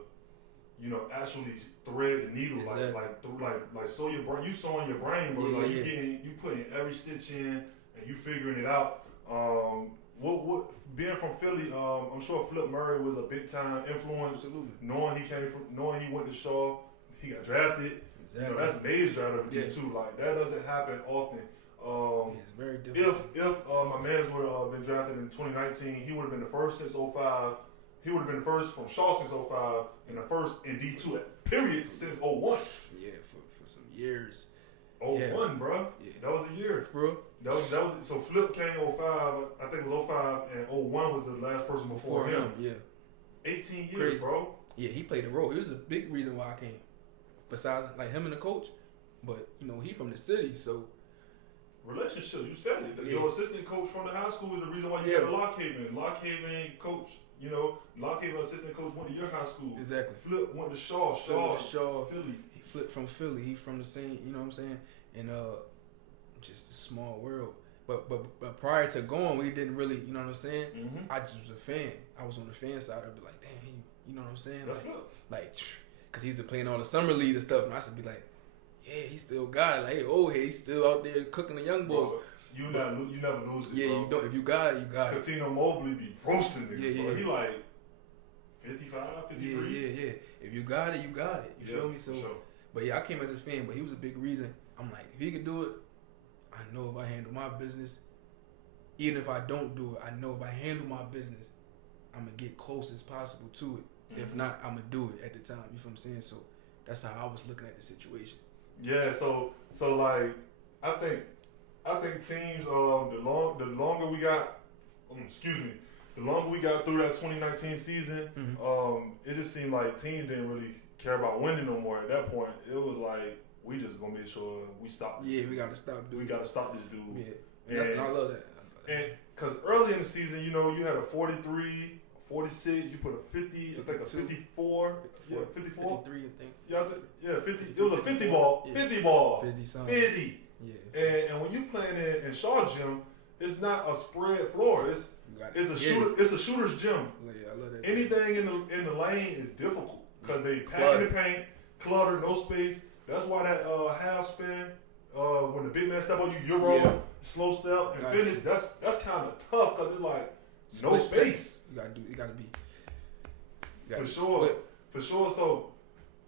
you know, actually thread the needle. Exactly. Like sew your brain. You sewing your brain, bro. You putting every stitch in and you figuring it out. What being from Philly, I'm sure Flip Murray was a big time influence. Absolutely. Knowing he went to Shaw, he got drafted. Exactly. You know, that's major out of it too. Like, that doesn't happen often. It's very difficult. If my man's would have been drafted in 2019, he would have been the first since 05. He would have been the first from Shaw since 05 and the first in D2 period since 01. Yeah, for some years. 01, bro. Yeah. That was a year, bro. That was so Flip came 05. I think it was 05, and 01 was the last person before him. Yeah. 18 years, crazy. Bro. Yeah, he played a role. He was a big reason why I came. Besides, like, him and the coach, but you know, he from the city, so. Relationships, you said it. Your assistant coach from the high school is the reason why you got a Lock Haven. Lock Haven coach, you know, Lock Haven assistant coach went to your high school. Exactly. Flip went to Shaw. Philly. He flipped from Philly. He from the same, you know what I'm saying? And just a small world. But prior to going, we didn't really, you know what I'm saying? Mm-hmm. I just was a fan. I was on the fan side. I'd be like, damn, you know what I'm saying? That's like, because he used to playing all the summer league and stuff, and I used to be like, yeah, he still got it. Like, he's still out there cooking the young boys. Bro, you never lose it. Yeah, bro. you don't. If you got it, you got it. Katino Mobley be roasting niggas. Bro. He like 55, 53. Yeah. If you got it, you got it. You feel me? So, sure. But yeah, I came as a fan, but he was a big reason. I'm like, if he could do it, I know if I handle my business. Even if I don't do it, I know if I handle my business, I'm gonna get close as possible to it. Mm-hmm. If not, I'm gonna do it at the time. You feel what I'm saying? So that's how I was looking at the situation. Yeah. So like, I think teams. The longer we got, the longer we got through that 2019 season, mm-hmm. It just seemed like teams didn't really care about winning no more. At that point, it was like, we just gonna make sure we stop. Yeah, we gotta stop. We gotta stop this dude. Yeah, and I love that. And because early in the season, you know, you had a 43, 46, you put a 50, 52, I think a 54. Yeah, 54. 53, I think. Yeah, 50. It was a 50 ball. Yeah. 50 ball. 50 something. 50. Yeah. And when you playing in Shaw Gym, it's not a spread floor. It's a shooter's gym. Yeah, I love that. Anything in the lane is difficult because they pack in the paint, clutter, no space. That's why that half spin, when the big man step on you, Euro, slow step, and finish, that's kind of tough because it's like no space. You gotta be. For sure.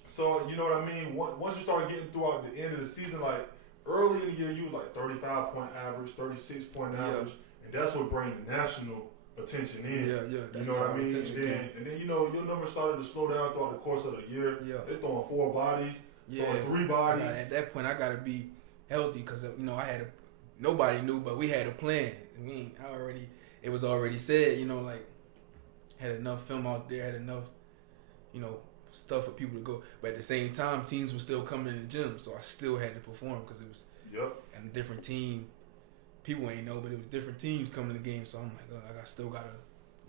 So you know what I mean? Once you start getting throughout the end of the season, like early in the year, you was like 35-point average, 36-point average, and that's what brings the national attention in. Yeah. You know what I mean? And then you know, your numbers started to slow down throughout the course of the year. Yeah. They're throwing 4 bodies. Throwing 3 bodies. At that point, I gotta be healthy because you know nobody knew, but we had a plan. It was already said. You know, like had enough film out there, had enough, you know, stuff for people to go. But at the same time, teams were still coming in the gym, so I still had to perform because it was and a different team. People ain't know, but it was different teams coming to the game. So I'm like, I still gotta.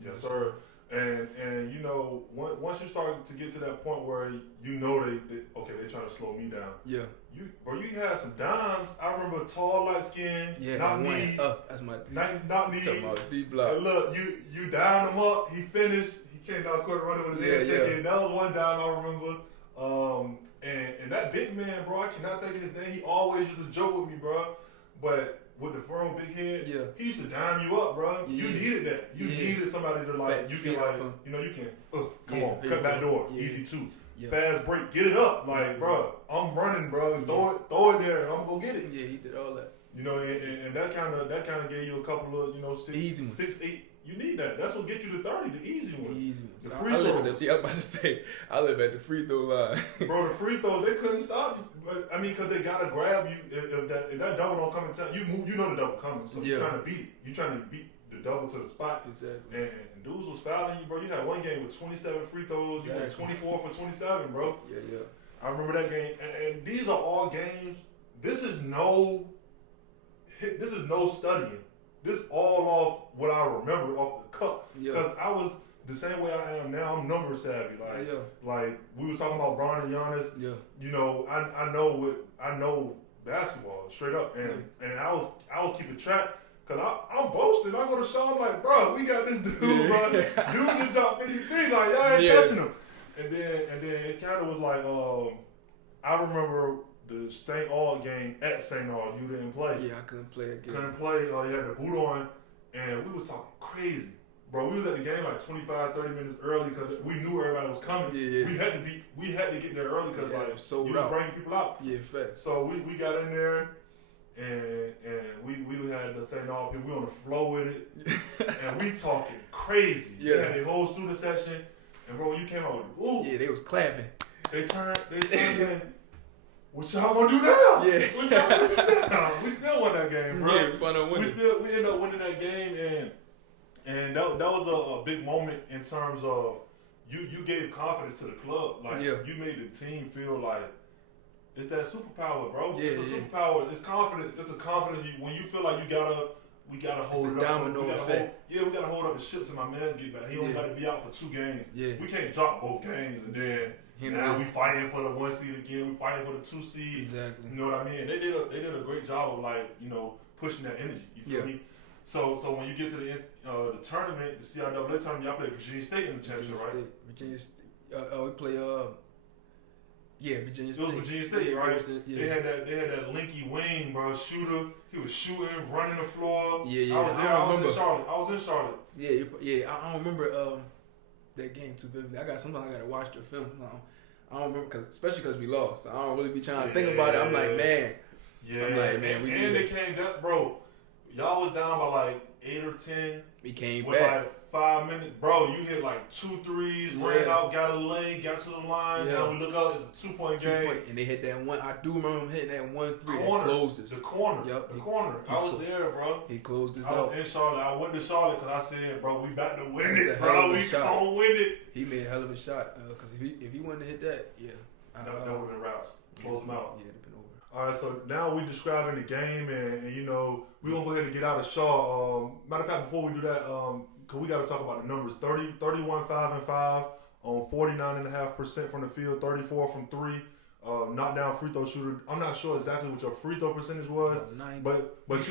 Yes, sir. And you know, once you start to get to that point where you know they're trying to slow me down. Yeah. You had some dimes. I remember tall, light skin. Yeah. Not me. That's my. Not me. Talking about D block. And look, you downed him up. He finished. He came down court running with his head shaking. That was one dime I remember. And that big man, bro, I cannot think of his name. He always used to joke with me, bro. But with the firm big head, he used to dime you up, bro. Yeah. You needed that. You needed somebody to like, you can like, you know, you can, come on, cut back door, easy too. Yeah. Fast break, get it up, like, bro. I'm running, bro. Throw it there, and I'm gonna get it. Yeah, he did all that. You know, and that kind of gave you a couple of, you know, 6, 8. You need that. That's what gets you to 30. The easy ones. The free throws. I was about to say, I live at the free throw line. Bro, the free throws, they couldn't stop you. But, I mean, because they gotta grab you. If that double don't come in time, you know the double coming. So you're trying to beat it. You're trying to beat the double to the spot. Exactly. And dudes was fouling you, bro. You had one game with 27 free throws. You went 24 for 27, bro. Yeah. I remember that game. And these are all games. This is no studying. This all off what I remember off the cup. Because the same way I am now. I'm number savvy. Like we were talking about Bron and Giannis. Yeah. You know, I know basketball straight up, and I was keeping track. Cause I'm boasting. I go to Sean, I'm like, bro, we got this dude, bro. Dude just dropped 53. Like, y'all ain't touching him. And then it kind of was like, I remember the St. Aul game at St. Aul. You didn't play. Yeah, I couldn't play again. Couldn't play. You had the boot on, and we was talking crazy. Bro, we was at the game like 25, 30 minutes early because we knew everybody was coming. Yeah. We had to get there early because you was bringing people out. Yeah, fact. So we got in there. And we had the St. Aul people, we on the floor with it, and we talking crazy. Yeah. They had a whole student session, and bro, when you came out with the boo, yeah, they was clapping. They started saying, "What y'all gonna do now? Yeah, what y'all gonna do now?" We still won that game, bro. Yeah, we found out winning. We ended up winning that game, and that was a big moment in terms of you gave confidence to the club, like you made the team feel like. It's that superpower, bro. Yeah, it's a superpower. It's confidence. It's a confidence. When you feel like we gotta hold it up. Domino effect. We gotta hold up the ship till my man's get back. He only got to be out for 2 games. Yeah. We can't drop both games and then now we fighting for the 1 seed again. We fighting for the 2 seed. Exactly. You know what I mean? They did a great job of pushing that energy. You feel me? So when you get to the tournament, the CIAA tournament, y'all play Virginia State in the championship, right? Virginia State. We play Virginia State. It was Virginia State, right? They had that linky wing, bro. Shooter. He was shooting, running the floor. Yeah. I was in Charlotte. Yeah. I don't remember that game too vividly. Sometimes I gotta watch the film. I don't remember especially because we lost. So I don't really be trying to think about it. I'm like, man. Yeah. I'm like, man. They came down, bro. Y'all was down by like 8 or 10. We came with back. Like 5 minutes. Bro, you hit like 2 threes, ran out, got a lane, got to the line. Yeah. Now we look out, it's a 2-point game. And they hit that one. I do remember him hitting that 1-3. Corner. That closed us. The corner. Yep. The corner. I was there, bro. He closed us out. out. I was in Charlotte. I went to Charlotte because I said, bro, we about to win it, bro. We gonna win it. He made a hell of a shot. Because if he wouldn't have hit that, that would have been routes. Close him out. Yeah, it'd have been over. All right, so now we're describing the game, and we're going to go ahead and get out of Shaw. Matter of fact, before we do that, because we got to talk about the numbers. 31, 5, and 5 on 49.5% from the field, 34 from 3. Knockdown free throw shooter. I'm not sure exactly what your free throw percentage was, but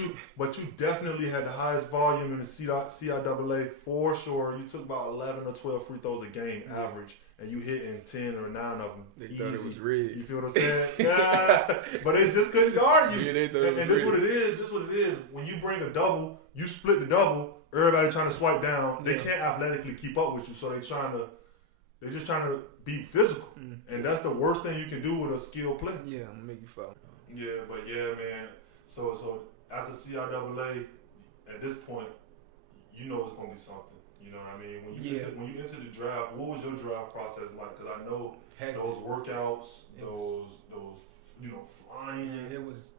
you definitely had the highest volume in the CIAA for sure. You took about 11 or 12 free throws a game average. And you hitting 10 or 9 of them. They easy. thought it was rigged. You feel what I'm saying? But they just couldn't guard you. Yeah, they thought and this what it is. This what it is. When you bring a double, you split the double. Everybody trying to swipe down. They can't athletically keep up with you, so they're just trying to be physical. And that's the worst thing you can do with a skilled player. Yeah, I'm gonna make you foul. Yeah, but man. So after CIAA, at this point, you know it's gonna be something. You know what I mean? When you enter the draft, what was your draft process like? Because I know those workouts, those flying. It was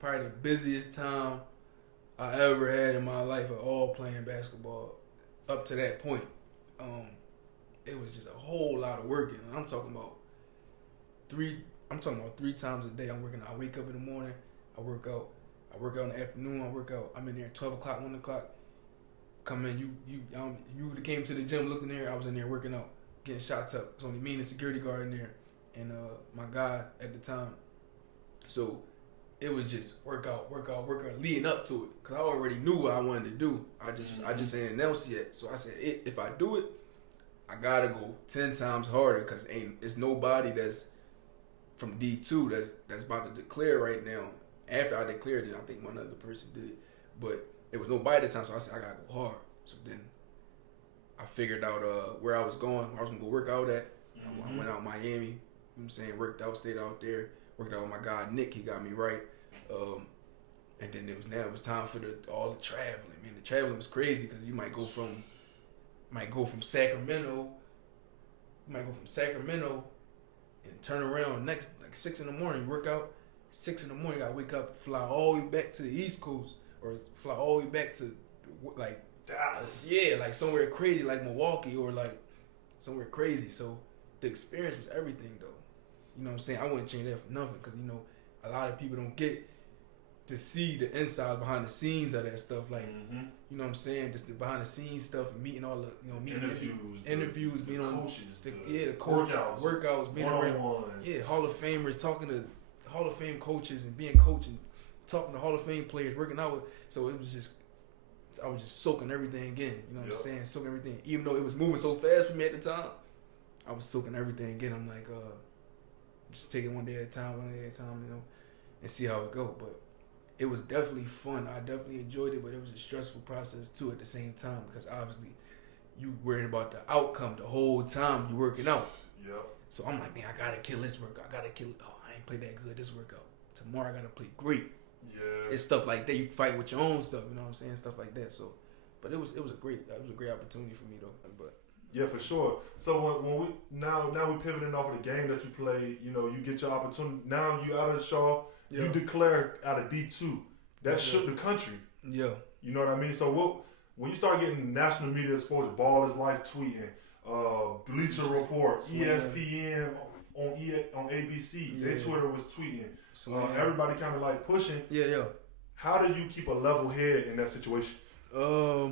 probably the busiest time I ever had in my life of all playing basketball up to that point. It was just a whole lot of working. I'm talking about 3 times a day I'm working. I wake up in the morning, I work out. I work out in the afternoon, I work out. I'm in there at 12 o'clock, 1 o'clock. Come in, you came to the gym looking there. I was in there working out, getting shots up. It's only me and the security guard in there, and my guy at the time. So it was just workout, leading up to it, cause I already knew what I wanted to do. I just ain't announced yet. So I said, if I do it, I gotta go 10 times harder, cause it's nobody that's from D2 that's about to declare right now. After I declared it, I think one other person did it, but it was nobody at the time, so I said I gotta go hard. So then I figured out where I was going, where I was gonna go work out at. I went out Miami, you know what I'm saying, worked out, stayed out there, worked out with my guy Nick, he got me right. And then it was time for all the traveling. Man, the traveling was crazy because you might go from Sacramento, and turn around next like 6 in the morning, work out, 6 in the morning, you gotta wake up, fly all the way back to the East Coast. Or fly all the way back to like Dallas. Yeah, like somewhere crazy like Milwaukee or like somewhere crazy. So the experience was everything though. You know what I'm saying? I wouldn't change that for nothing because a lot of people don't get to see the inside behind the scenes of that stuff, like you know what I'm saying, just the behind the scenes stuff, and meeting all the meeting interviews, being on coaches, the coach, workouts, being around Hall of Famers, talking to Hall of Fame coaches and being coached and talking to Hall of Fame players, working out with. So it was just, I was just soaking everything in. You know what I'm saying, soaking everything. Even though it was moving so fast for me at the time, I was soaking everything in. I'm like, just take it one day at a time, and see how it go. But it was definitely fun. I definitely enjoyed it, but it was a stressful process too at the same time, because obviously you worried about the outcome the whole time you working out. Yep. So I'm like, man, I gotta kill this workout. I ain't played that good this workout. Tomorrow I gotta play great. Yeah. It's stuff like that. You fight with your own stuff. You know what I'm saying? Stuff like that. So, but it was a great opportunity for me though. But yeah, for sure. So when we now we pivoting off of the game that you play. You know, you get your opportunity. Now you out of the Shaw. Yeah. You declare out of D2. That shook the country. Yeah. You know what I mean? So when you start getting national media exposure, Ball is Life tweeting, Bleacher Report, ESPN on ABC, their Twitter was tweeting. Everybody kind of like pushing. Yeah. How did you keep a level head in that situation? I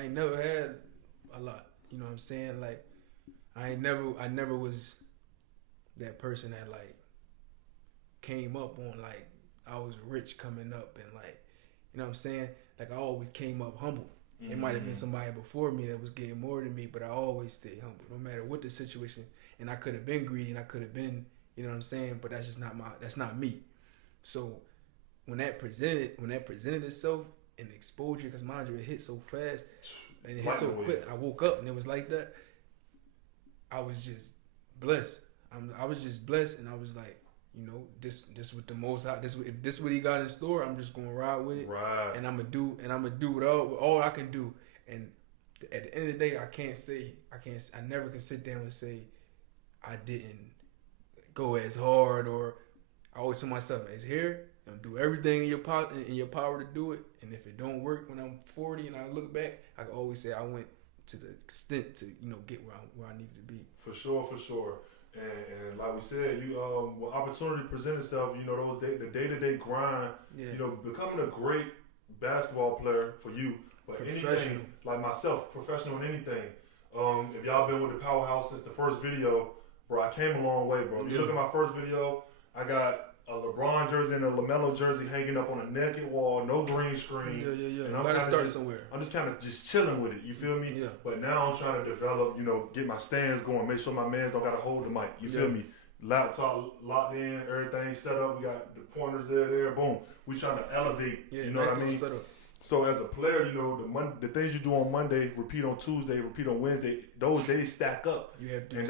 ain't never had a lot. You know what I'm saying? Like, I never was that person that like came up on like I was rich coming up and like, you know what I'm saying? Like I always came up humble. Mm-hmm. It might have been somebody before me that was getting more than me, but I always stayed humble, no matter what the situation. And I could have been greedy, and I could have been, you know what I'm saying? But that's just that's not me. So when that presented itself and the exposure, because mind you, it hit so fast and it hit so quick. I woke up and it was like that. I was just blessed. I was just blessed, and I was like, you know, this with the most high. If this what he got in store, I'm just gonna ride with it. Right. And I'm gonna do with all I can do. And at the end of the day, I never can sit down and say I didn't go as hard, or I always tell myself, it's here. Do everything in your power to do it. And if it don't work when I'm 40 and I look back, I can always say I went to the extent to, you know, get where I needed to be. For sure. And like we said, you when opportunity presents itself, you know, the day-to-day grind, you know, becoming a great basketball player for you, but anything like myself, professional in anything. If y'all been with the Powerhouse since the first video, bro, I came a long way, bro. You look at my first video, I got a LeBron jersey and a LaMelo jersey hanging up on a naked wall, no green screen. Yeah. And I'm gotta start somewhere. I'm just kind of just chilling with it. You feel me? Yeah. But now I'm trying to develop, you know, get my stands going, make sure my mans don't gotta hold the mic. You feel me? Laptop locked in, everything set up. We got the pointers there. Boom. We trying to elevate. Yeah, you know what I mean? So as a player, you know, the things you do on Monday, repeat on Tuesday, repeat on Wednesday, those days stack up. You have to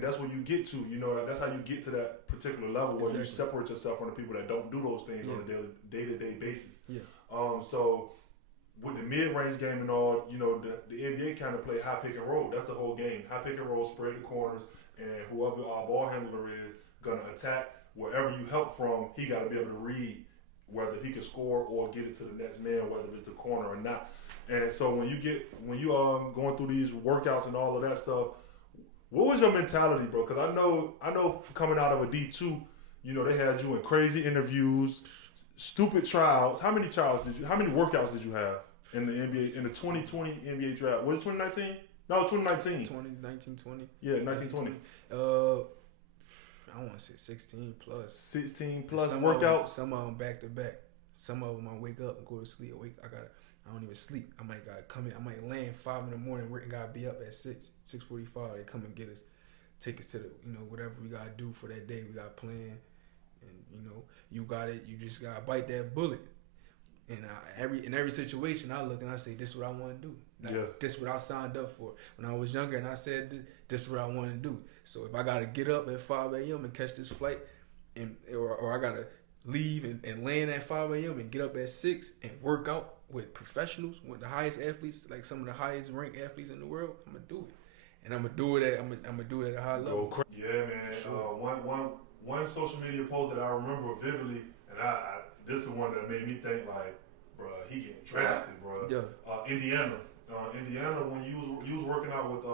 that's what you get to. You know, that's how you get to that particular level where you separate yourself from the people that don't do those things on a day-to-day basis. Yeah. So with the mid-range game and all, you know, the NBA kind of play high pick and roll. That's the whole game. High pick and roll, spread the corners, and whoever our ball handler is gonna attack. Wherever you help from, he got to be able to read whether he can score or get it to the next man, whether it's the corner or not. And so when you going through these workouts and all of that stuff, what was your mentality, bro? Because I know coming out of a D2, you know, they had you in crazy interviews, stupid trials. How many workouts did you have in the NBA, in the 2020 NBA draft? Was it 2019? No, 2019. 2020. Yeah, 1920. I want to say 16 plus. 16 plus workouts? Some of them back to back. Some of them I wake up and go to sleep. I don't even sleep. I might gotta come in. I might land 5 in the morning. Work and gotta be up at 6:45. They come and get us, take us to the, you know, whatever we gotta do for that day. We got plan, and you know, you got it. You just gotta bite that bullet. And in every situation, I look and I say, "This is what I want to do. This is what I signed up for when I was younger." And I said, "This is what I want to do." So if I gotta get up at 5 a.m. and catch this flight, or I gotta leave and land at 5 a.m. and get up at 6 and work out with professionals, with the highest athletes, like some of the highest ranked athletes in the world, I'm gonna do it. And I'm gonna do it at a high level. Yeah, man. Sure. One social media post that I remember vividly, and this is the one that made me think like, bro, he getting drafted, bro. Yeah. Indiana, when you was working out with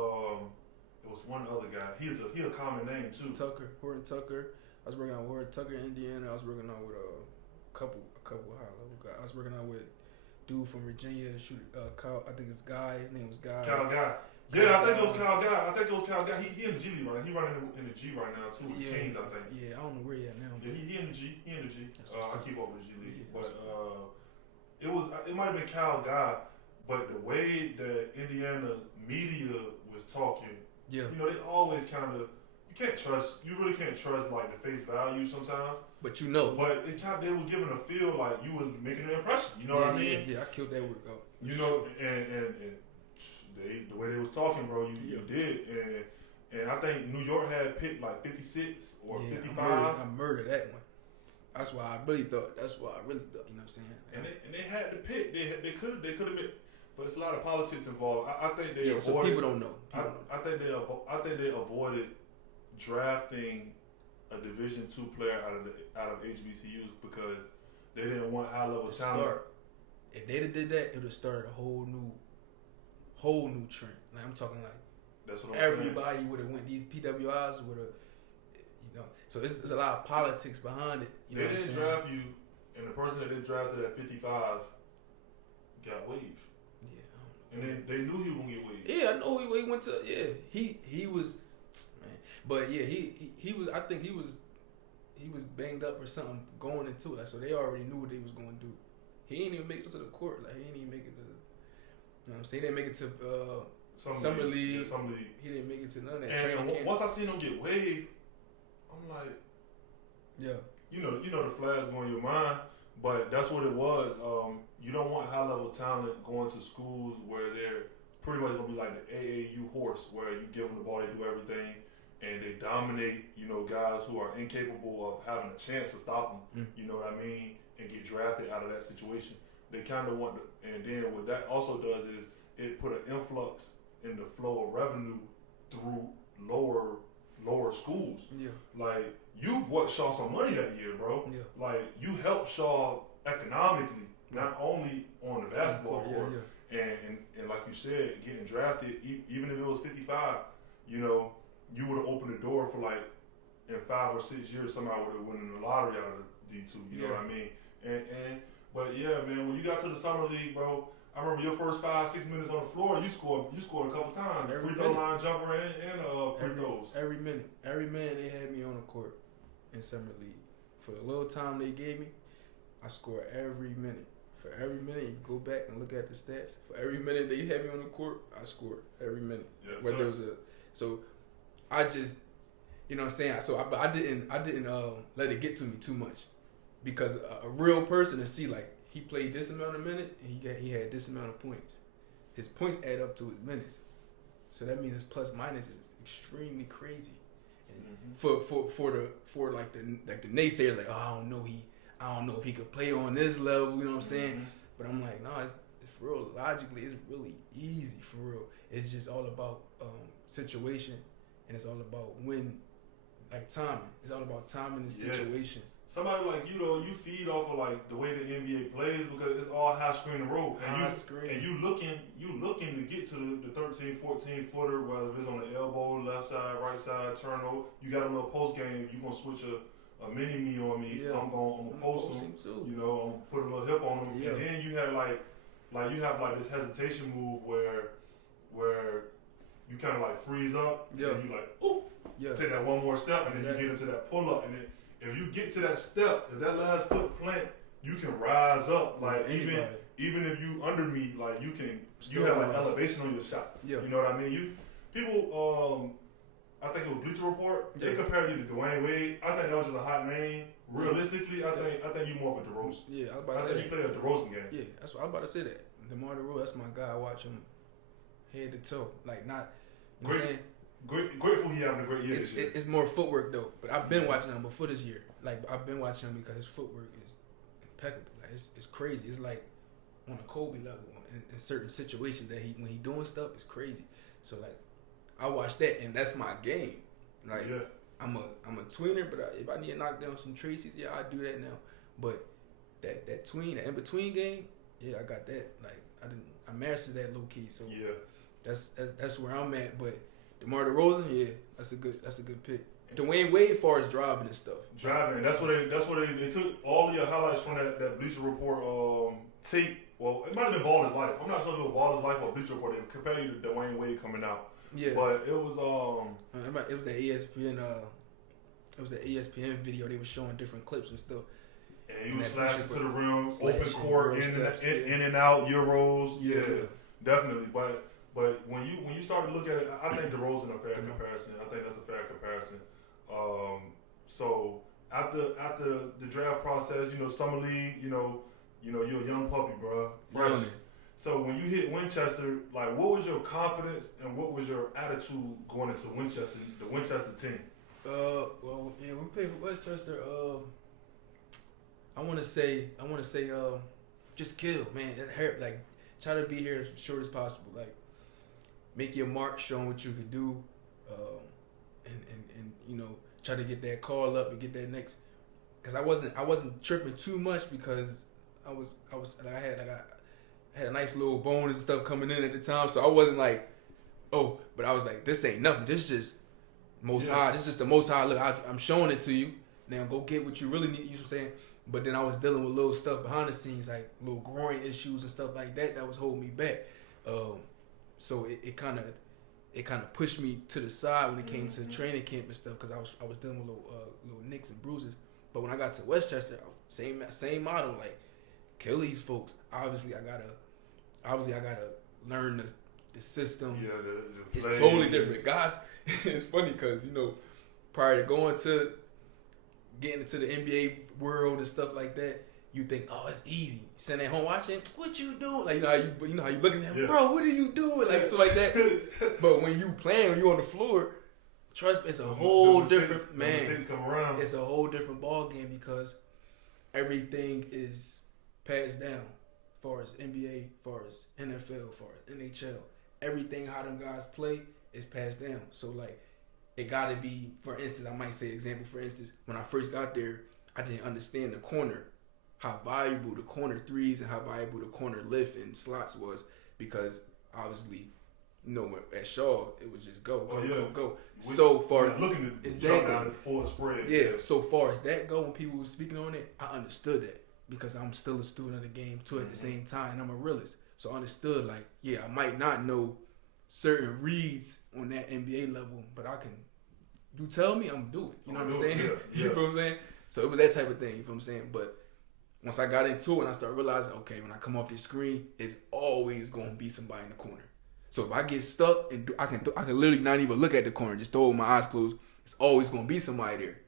it was one other guy. He a common name too. Horton Tucker. I was working out with Horton Tucker in Indiana. I was working out with couple high level guys. I was working out with dude from Virginia, the shooter. Kyle, I think it's Guy. His name was Guy. Kyle Guy. Yeah, I think it was Kyle Guy. He in the G League right now. He running in the G right now too with Kings, I think. Yeah, I don't know where he at now. Yeah, he in the G. I keep up with the G League, Yeah, but it might have been Kyle Guy, but the way that Indiana media was talking, yeah, you know, they always kind of you really can't trust like the face value sometimes. But you know, but they were giving a feel like you was making an impression. You know what I mean? Yeah, I killed that workout. You know, and the way they was talking, bro, you did, and I think New York had picked like 56 or 55. I murdered that one. That's why I really thought. You know what I'm saying? And they had to pick. They could have been, but it's a lot of politics involved. I think they avoided. So people don't know. I think they avoided drafting a Division II player out of HBCUs because they didn't want high level talent. If they'd have did that, it would have started a whole new trend. Like I'm talking like that's what everybody would have went. These PWIs would have, you know. So it's a lot of politics behind it. You know they didn't draft you, and the person that they drafted at 55 got waived. Yeah, and then they knew he was gonna get waived. Yeah, I know he went to. Yeah, he was, man. But yeah, he was. I think he was banged up or something going into it. So they already knew what they was gonna do. He didn't even make it to the court. Like he didn't even make it to. You know what I'm saying? He didn't make it to Summer League. Yeah, Summer League. He didn't make it to none of that. And once I seen him get waived, I'm like, yeah. You know the flags go in your mind, but that's what it was. You don't want high level talent going to schools where they're pretty much gonna be like the AAU horse, where you give them the ball, they do everything, and they dominate. You know, guys who are incapable of having a chance to stop them. You know what I mean? And get drafted out of that situation. They kind of want to, and then what that also does is it put an influx in the flow of revenue through lower schools. Yeah. Like you bought Shaw some money that year, bro. Yeah. Like you helped Shaw economically, not only on the basketball court, and like you said, getting drafted, even if it was 55, you know, you would have opened the door for like in 5 or 6 years somebody would have won the lottery out of the D2. You know what I mean? But yeah, man, when you got to the summer league, bro, I remember your first 5-6 minutes on the floor, you scored a couple times. Free throw line jumper and free throws. Every minute they had me on the court in summer league. For the little time they gave me, I scored every minute. For every minute, you go back and look at the stats. For every minute they had me on the court, I scored every minute. Yes, Whether it was so I just, you know what I'm saying. So I didn't let it get to me too much, because a real person to see like he played this amount of minutes and he had this amount of points. His points add up to his minutes, so that means his plus minus is extremely crazy. And for the naysayers like, oh, I don't know if he could play on this level. You know what I'm saying? But I'm like, nah, it's for real. Logically, it's really easy for real. It's just all about situation, and it's all about timing. It's all about timing the situation. Somebody like you though, you feed off of like the way the NBA plays because it's all high screen and roll. And you looking to get to the 13, 14 footer, whether it's on the elbow, left side, right side, turnover. You got a little post game. You gonna switch a mini me on me. Yeah. I'm gonna post him too. You know, I'm gonna put a little hip on him. Yeah. And then you have like this hesitation move where you kind of like freeze up. Yeah. And you like, ooh. Yeah. Take that one more step, and then you get into that pull up, and then if you get to that step, that last foot plant, you can rise up. Like even if you under me, like you have like elevation on your shot. Yeah. You know what I mean? People, I think it was Bleacher Report. They compared you to Dwayne Wade. I think that was just a hot name. Realistically, I think you more of a DeRozan. Yeah, I was about to say that. You played a DeRozan game. Yeah, that's what I was about to say. That DeMar DeRozan, that's my guy. I watch him head to toe, like not. You know what I'm saying? Grateful he having a great year this year. It's more footwork though, but I've been watching him before this year. Like I've been watching him because his footwork is impeccable. Like it's crazy. It's like on a Kobe level in certain situations that when he doing stuff, it's crazy. So like I watch that and that's my game. Like I'm a tweener, but if I need to knock down some Tracy's, I do that now. But that in between game, I got that. Like I mastered that low key. So that's where I'm at. But DeMar DeRozan, that's a good pick. Dwayne Wade, as far as driving and stuff. Driving. That's what they took all of your highlights from that Bleacher Report tape. Well, it might have been Baller's Life. I'm not sure if it was Baller's Life or Bleacher Report. They compared you to Dwayne Wade coming out. Yeah. But it was it was the ESPN. It was the ESPN video. They were showing different clips and stuff. And he was slashing to the rim, open court, in and out, Euros. Yeah, definitely. But when you start to look at it, I think DeRozan a fair comparison. I think that's a fair comparison. So after the draft process, summer league, you're a young puppy, bro, fresh. So when you hit Winchester, like, what was your confidence and what was your attitude going into Winchester, the Winchester team? Well, yeah, we played for Westchester. I want to say, just kill, man. Like, try to be here as short as possible. Like, make your mark, showing what you could do, and try to get that call up and get that next. Because I wasn't tripping too much because I had a nice little bonus and stuff coming in at the time, so I wasn't like, oh, but I was like, this ain't nothing. This just most high. This is just the most high. Look, I'm showing it to you. Now go get what you really need. You know what I'm saying? But then I was dealing with little stuff behind the scenes, like little growing issues and stuff like that was holding me back. So it kind of pushed me to the side when it came to training camp and stuff, because I was dealing with little nicks and bruises. But when I got to Westchester, same model, like, kill these folks. Obviously I gotta learn the system. Yeah, the it's totally different, guys. It's funny because prior to getting into the NBA world and stuff like that, you think, oh, it's easy. Sitting at home watching, what you doing? Like, how you looking at him, bro? What are you doing? Like, stuff like that. But when you playing, when you on the floor, trust me, it's a whole different man. Come around. It's a whole different ball game because everything is passed down. As far as NBA, as far as NFL, as far as NHL, everything how them guys play is passed down. So like, it gotta be. For instance, I might say example. For instance, when I first got there, I didn't understand the corner, how valuable the corner threes and how valuable the corner lift and slots was, because obviously, at Shaw it was just go. So far, looking to jump down full spread. Yeah. So far as that go, when people were speaking on it, I understood that because I'm still a student of the game too. At the same time, and I'm a realist, so I understood like, yeah, I might not know certain reads on that NBA level, but I can. You tell me, I'm gonna do it. You know what I'm saying? Yeah. You feel what I'm saying? So it was that type of thing. You feel what I'm saying? But once I got into it, and I started realizing, okay, when I come off this screen, it's always gonna be somebody in the corner. So if I get stuck and I can literally not even look at the corner, just throw it with my eyes closed. It's always gonna be somebody there.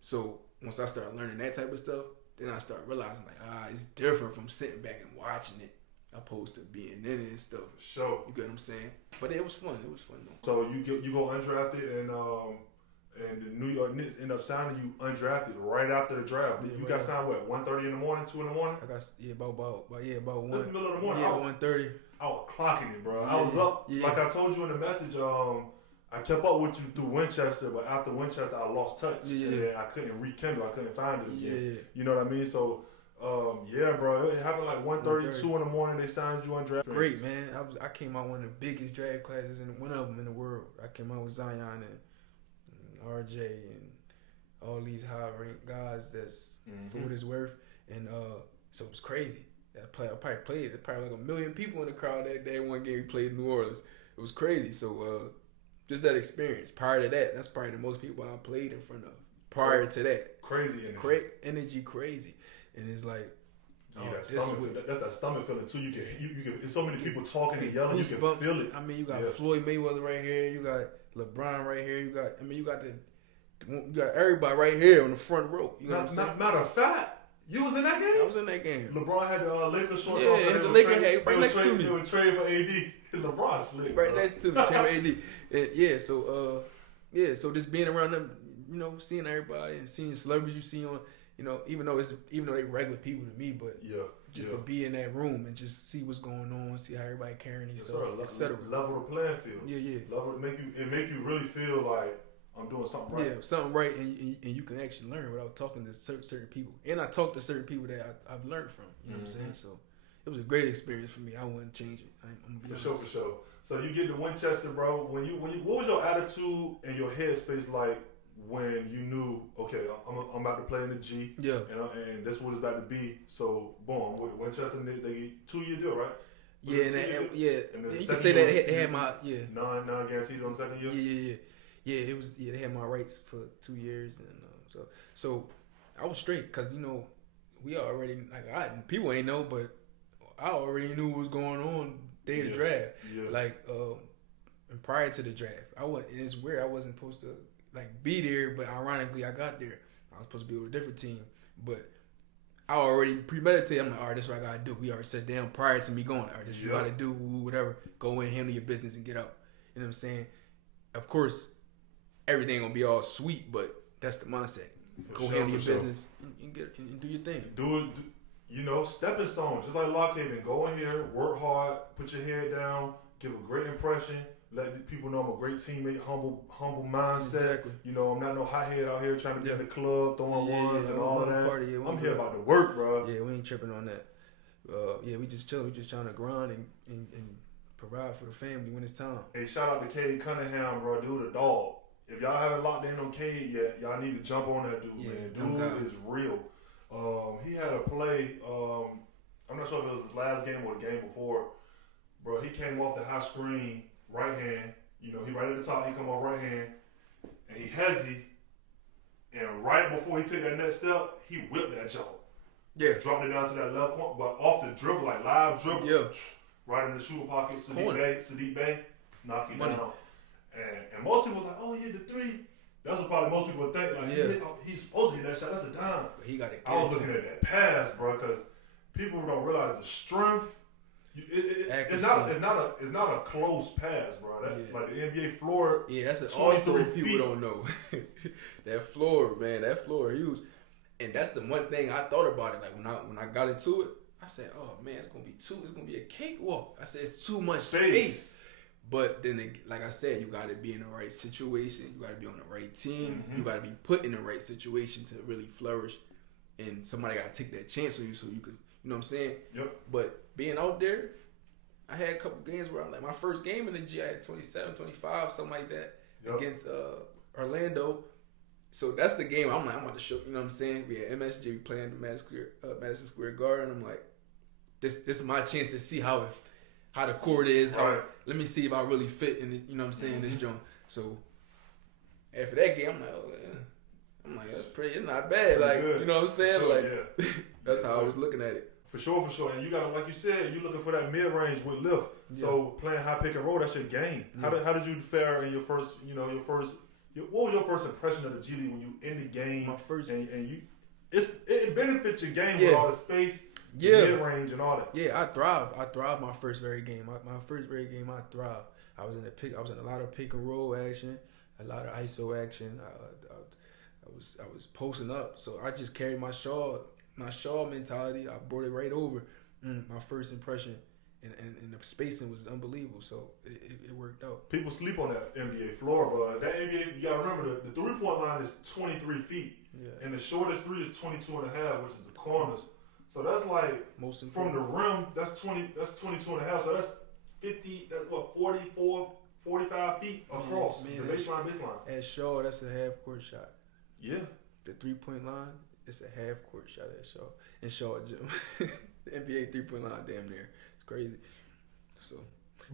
So once I started learning that type of stuff, then I started realizing like, it's different from sitting back and watching it, opposed to being in it and stuff. Sure. You get what I'm saying? But it was fun. It was fun though. So you go undrafted and the New York Knicks end up signing you undrafted right after the draft. You got signed what, 1:30 in the morning, 2 in the morning? I got about 1. In the middle of the morning. Yeah, 1:30. I was clocking it, bro. I was up. Yeah. Like I told you in the message, I kept up with you through Winchester, but after Winchester, I lost touch. Yeah. And I couldn't rekindle. I couldn't find it again. Yeah. You know what I mean? So, bro, it happened like 1:30, 2 in the morning. They signed you undrafted. Great, man. I came out one of the biggest draft classes, one of them in the world. I came out with Zion and RJ and all these high-ranked guys that's for what it's worth. And so it was crazy. I probably played. There's probably like 1 million people in the crowd that day. One game we played in New Orleans. It was crazy. So just that experience. Prior to that, that's probably the most people I played in front of. Prior to that, crazy energy. Crazy. And it's like, that's that stomach feeling too. You can. There's so many people talking and yelling. You can feel it. I mean, you got Floyd Mayweather right here. You got LeBron right here. You got everybody right here on the front row. You know what I'm saying? Matter of fact, you was in that game? I was in that game. LeBron had the Lakers shorts on. Yeah, the Lakers had right next to me. They were trading for AD. LeBron slick. Right next to me, trading for AD. So just being around them, seeing everybody and seeing celebrities you see on, even though they regular people to me, but to be in that room and just see what's going on, see how everybody carrying themselves, etc. Level the playing field. Yeah. Level make you really feel like I'm doing something right. Yeah, something right, and you can actually learn without talking to certain people. And I talk to certain people that I've learned from. You know what I'm saying? So it was a great experience for me. I wouldn't change it. For sure. So you get to Winchester, bro. When you what was your attitude and your headspace like when you knew, okay, I'm about to play in the G, and this is what it's about to be. So, boom, with Winchester, they 2-year deal, right? Yeah, and you can say that they had my non-guaranteed on the second year. Yeah. It was they had my rights for 2 years, and so I was straight because we already people ain't know, but I already knew what was going on day of the draft. Yeah. And prior to the draft, it's weird. I wasn't supposed to be there, but ironically I got there. I was supposed to be with a different team, but I already premeditated. I'm like, all right, this is what I gotta do. We already sat down prior to me going. All right, this is what you gotta do. Whatever, go in, handle your business, and get out. You know what I'm saying? Of course, everything gonna be all sweet, but that's the mindset. Go handle your business and do your thing. Do it. Stepping stone, just like Lockhaven. Go in here, work hard, put your head down, give a great impression. Let people know I'm a great teammate, humble mindset. Exactly. I'm not no hothead out here trying to be in the club, throwing ones and all of that. I'm here about to work, bro. Yeah, we ain't tripping on that. We just chilling. We just trying to grind and provide for the family when it's time. Hey, shout out to Cade Cunningham, bro. Dude, a dog. If y'all haven't locked in on Cade yet, y'all need to jump on that dude, man. Dude is real. He had a play. I'm not sure if it was his last game or the game before. Bro, he came off the high screen. Right hand, he right at the top, he come off right hand, and he hezzy, and right before he took that next step, he whipped that jump. Yeah. Dropped it down to that left point, but off the dribble, live dribble. Yeah. Right in the shooter pocket, Sadiq Bey, knock you down. And most people was like, oh yeah, the three. That's what probably most people would think, he's supposed to hit that shot, that's a dime. But he got it. I was looking at that pass, bro, because people don't realize the strength. It's not a close pass, bro. Like the NBA floor. Yeah, that's also what people don't know. That floor, man, huge. And that's the one thing I thought about it. Like when I got into it, I said, "Oh man, it's gonna be a cakewalk." I said, "It's too much space." But then, like I said, you got to be in the right situation. You got to be on the right team. Mm-hmm. You got to be put in the right situation to really flourish. And somebody got to take that chance on you so you could. You know what I'm saying? Yep. But being out there, I had a couple games where I'm like, my first game in the G, I had 27, 25, something like that, against Orlando. So that's the game I'm about to show. You know what I'm saying? We had MSG, we playing the Madison Square Garden. I'm like, this is my chance to see how the court is. Let me see if I really fit in. You know what I'm saying? This joint. So after that game, I'm like, oh yeah. I'm like, that's pretty. It's not bad. Like, good. You know what I'm saying? Sure, that's how I was looking at it. For sure. And you got to, like you said, you're looking for that mid-range with lift. Yeah. So playing high pick and roll, that's your game. Yeah. How did you fare in your first, what was your first impression of the G League when you in the game? My first. It benefits your game with all the space, mid-range and all that. Yeah, I thrive my first very game. My first very game, I thrive. I was in a lot of pick and roll action, a lot of ISO action. I was posting up, so I just carried my shawl mentality. I brought it right over. My first impression, and the spacing was unbelievable. So it worked out. People sleep on that NBA floor, but that NBA, you gotta remember the 3-point line is 23 feet, and the shortest three is 22 and a half, which is the corners. So that's like from the rim, that's 22 and a half. So that's 50. That's what 44, 45 feet across the baseline. At Shaw, that's a half court shot. Yeah. The 3-point line, it's a half court shot at Shaw. In Shaw Gym. The NBA 3-point line damn near. It's crazy. So,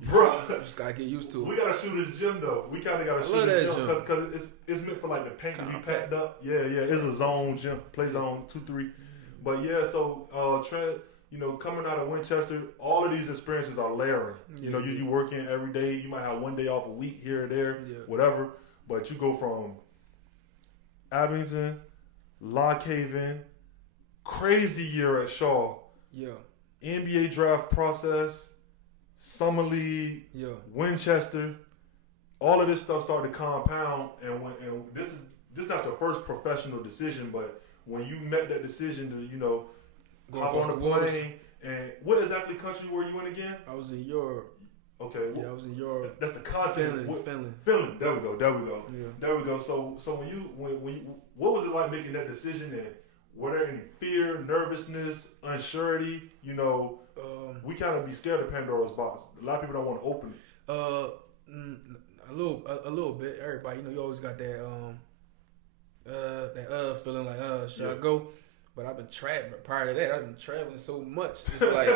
bro, you just gotta get used to it. We gotta shoot this gym though. We kinda gotta shoot this gym because it's meant for like the paint to be packed up. Yeah. It's a zone gym. Play zone 2-3. But yeah, so Trent, coming out of Winchester, all of these experiences are layering. You work in every day. You might have one day off a week here or there, whatever. But you go from Abington, Lock Haven, crazy year at Shaw. Yeah. NBA draft process, Summer League, Winchester. All of this stuff started to compound, and this is not your first professional decision, but when you met that decision to hop on a plane, and what exactly country were you in again? I was in Europe. Okay. I was in Europe. That's the continent. Finland. There we go. Yeah. There we go. So when you what was it like making that decision, and were there any fear, nervousness, unsurety? We kind of be scared of Pandora's box. A lot of people don't want to open it. A little bit. Everybody, you always got that feeling like should I go? But I've been traveling. Prior to that, I've been traveling so much. It's like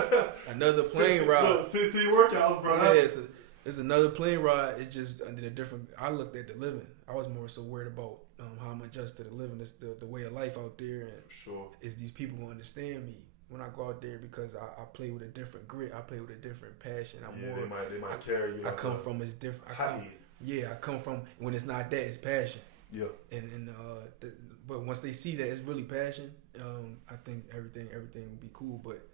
another plane ride. 16 workouts, bro. Yeah, it's another plane ride. It just I did a different. I looked at the living. I was more so worried about how I'm adjust to the living. It's the way of life out there, and sure, is these people gonna understand me when I go out there, because I play with a different grit. I play with a different passion. They might carry you. I come from it's different. I come from when it's not that, it's passion. Yeah, but once they see that it's really passion, I think everything will be cool. But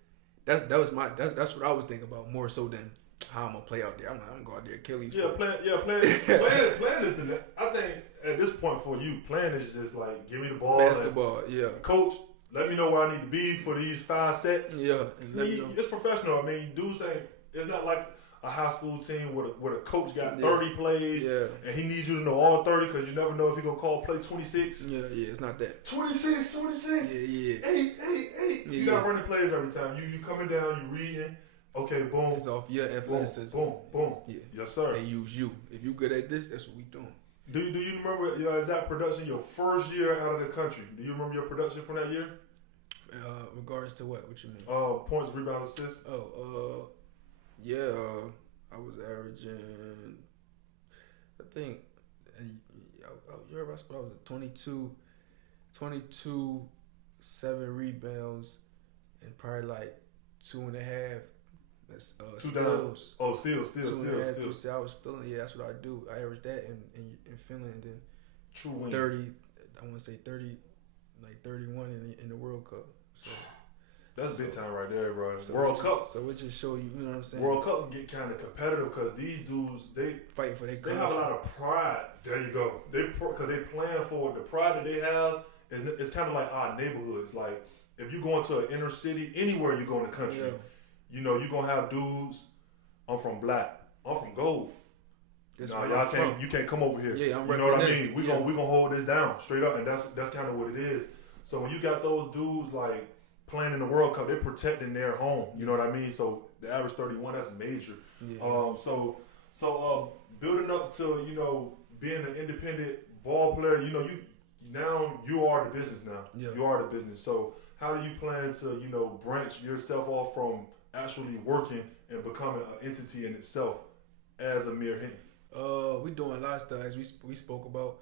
that's what I was thinking about more so than how I'm gonna play out there. I'm gonna go out there and kill these. Playing is the. I think at this point for you, playing is just like give me the ball. Basketball, coach, let me know where I need to be for these 5 sets. Yeah, it's professional. I mean, dudes ain't. It's not like a high school team where a coach got 30 plays and he needs you to know all 30 because you never know if he's going to call play 26. Yeah, it's not that. 26. Yeah. 8. You got running plays every time. You coming down, you reading. Okay, boom. It's off your athleticism. Boom. Yeah. Yes, sir. And use you. If you good at this, that's what we doing. Do you remember your exact production your first year out of the country? Do you remember your production from that year? Regards to what? What you mean? Points, rebounds, assists. I was averaging, I think, I was 22, 7 rebounds, and probably like 2.5 steals. Oh, steals. I was stealing. Yeah, that's what I do. I averaged that in Finland, and then true win. 30. I want to say 30, like 31 in the World Cup. So. That's big time right there, bro. World Cup. So it just show you, you know what I'm saying? World Cup get kind of competitive because these dudes, they fight for their country. They have a lot of pride. There you go. Because they plan for it. The pride that they have it's kind of like our neighborhoods. Like if you go into an inner city, anywhere you go in the country, you know you're gonna have dudes. I'm from black. I'm from gold. You can't come over here. Yeah, you know what I mean? We gonna hold this down straight up, and that's kind of what it is. So when you got those dudes like playing in the World Cup, they're protecting their home. You know what I mean? So the average 31, that's major. Yeah. So building up to, you know, being an independent ball player, you know, you are the business now. Yeah. You are the business. So how do you plan to, you know, branch yourself off from actually working and becoming an entity in itself as AMIR Hinton? We doing a lot of stuff, as we spoke about,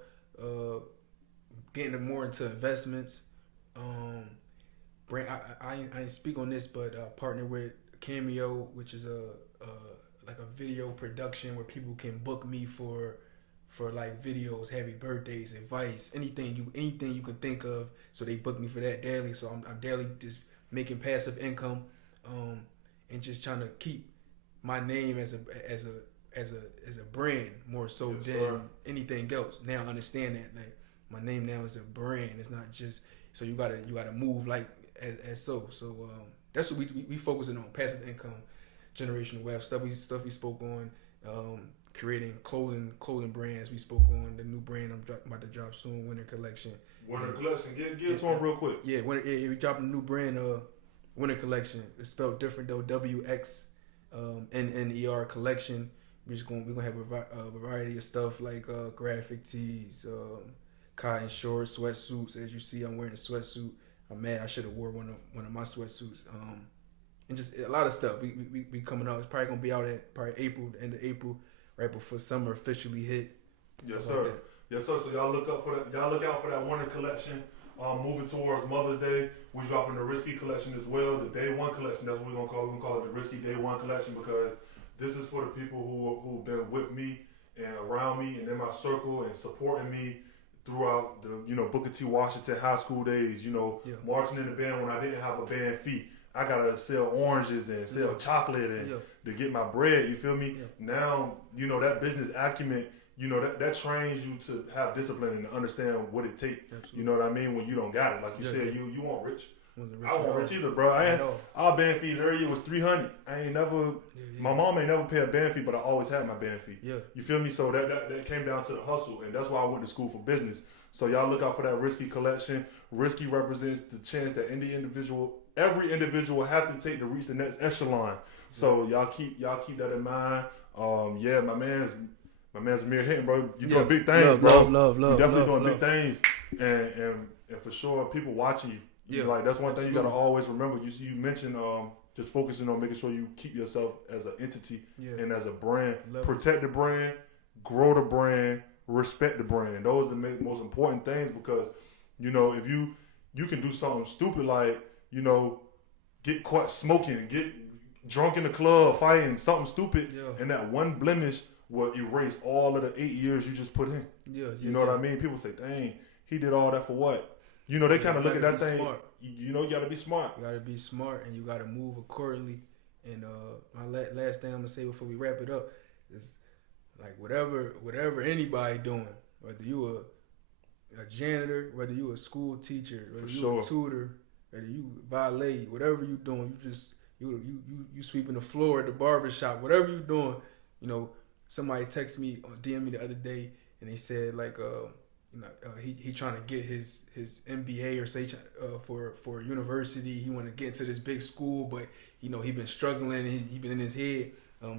getting more into investments. I ain't speak on this, but partner with Cameo, which is like a video production where people can book me for like videos, happy birthdays, advice, anything you can think of. So they book me for that daily. So I'm daily just making passive income, and just trying to keep my name as a brand more so than anything else. Now I understand that, like, my name now is a brand. It's not just, so you gotta move like as so that's what we focusing on, passive income, generational wealth, stuff we spoke on, creating clothing brands. We spoke on the new brand I'm about to drop soon, Winter Collection. Get to them real quick. Yeah, we dropping a new brand, Winter Collection. It's spelled different though, WXNNER Collection. We're gonna have a variety of stuff like graphic tees, cotton shorts, sweatsuits. As you see, I'm wearing a sweatsuit. I'm mad I should have wore one of my sweatsuits. And just a lot of stuff. We coming out. It's probably gonna be out at probably April, the end of April, right before summer officially hit. Yes, sir. Like yes, sir. So y'all look out for that. Y'all look out for that Winter Collection. Moving towards Mother's Day, we dropping the RissKy collection as well. The Day One collection. That's what we're gonna call it. We're gonna call it the RissKy Day One collection because this is for the people who've been with me and around me and in my circle and supporting me throughout the, you know, Booker T. Washington high school days, you know, marching in the band when I didn't have a band fee. I gotta sell oranges and sell chocolate and to get my bread, you feel me? Yeah. Now, you know, that business acumen, you know, that trains you to have discipline and to understand what it takes. You know what I mean? When you don't got it. Like you said, you want rich. I wasn't rich either, bro. Our band fees every year was $300. I ain't never. My mom ain't never paid a band fee, but I always had my band fee. Yeah. You feel me? So that came down to the hustle, and that's why I went to school for business. So y'all look out for that RissKy collection. RissKy represents the chance that every individual have to take to reach the next echelon. So y'all keep that in mind. My man's AMIR Hinton, bro. You doing big things, bro. Love. You definitely doing big things. and for sure, people watching you. Yeah, Like that's one absolutely. thing you gotta always remember. You mentioned just focusing on making sure you keep yourself as an entity and as a brand. Protect the brand, grow the brand, respect the brand. Those are the most important things because if you can do something stupid like get caught smoking, get drunk in the club, fighting, something stupid, and that one blemish will erase all of the 8 years you just put in. You know what I mean? People say, "Dang, he did all that for what?" They kind of look at that thing. Smart. You got to be smart. You got to be smart, and you got to move accordingly. And my last thing I'm gonna say before we wrap it up is like whatever anybody doing, whether you a janitor, whether you a school teacher, whether you a tutor, whether you valet, whatever you doing, you sweeping the floor at the barbershop, whatever you doing. Somebody texted me or DM me the other day, and they said like he trying to get his MBA or say for university. He want to get into this big school, but he been struggling. He been in his head.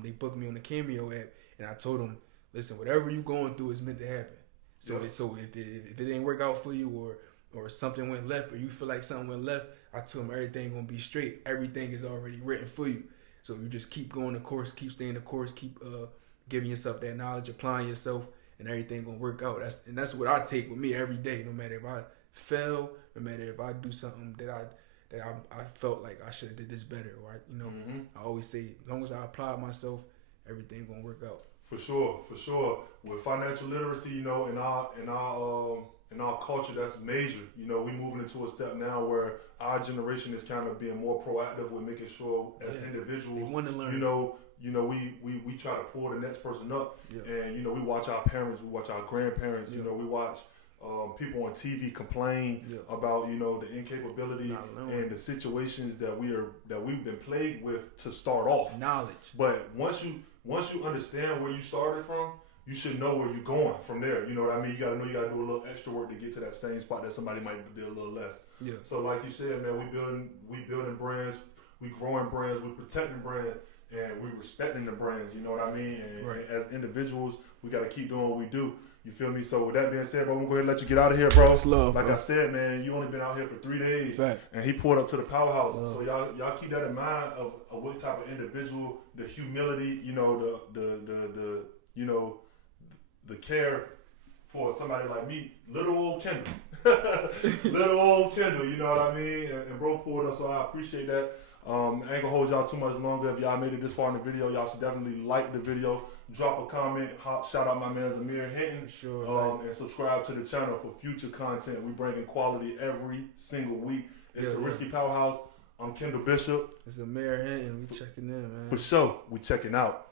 They booked me on the Cameo app, and I told him, listen, whatever you going through is meant to happen. So if it didn't work out for you or something went left or you feel like something went left, I told him everything gonna be straight. Everything is already written for you. So you just keep going the course, keep staying the course, keep giving yourself that knowledge, applying yourself, and everything gonna work out. That's what I take with me every day. No matter if I fail, no matter if I do something that I felt like I should have did this better, right? I always say, as long as I apply myself, everything gonna work out. For sure. With financial literacy, in our culture, that's major. We moving into a step now where our generation is kind of being more proactive with making sure as individuals, they want to learn. We try to pull the next person up, and we watch our parents, we watch our grandparents, we watch people on TV complain about the incapability and the situations that we've been plagued with to start off. Knowledge, but once you understand where you started from, you should know where you're going from there. You know what I mean? You gotta know you gotta do a little extra work to get to that same spot that somebody might do a little less. Yeah. So like you said, man, we building brands, we growing brands, we protecting brands, and we respecting the brands. You know what I mean? And as individuals, we gotta keep doing what we do. You feel me? So with that being said, bro, I'm gonna go ahead and let you get out of here, bro. Love, like bro. I said, man, you only been out here for 3 days, Fact. And he pulled up to the powerhouse. So y'all keep that in mind of what type of individual, the humility, the care for somebody like me, little old Kendall, you know what I mean? And bro pulled up, so I appreciate that. I ain't gonna hold y'all too much longer. If y'all made it this far in the video, y'all should definitely like the video, drop a comment, shout out my man AMIR Hinton, and subscribe to the channel for future content. We bringing quality every single week. It's the RissKy Powerhouse. I'm Kendall Bishop. It's AMIR Hinton. We checking in, man. For sure, we checking out.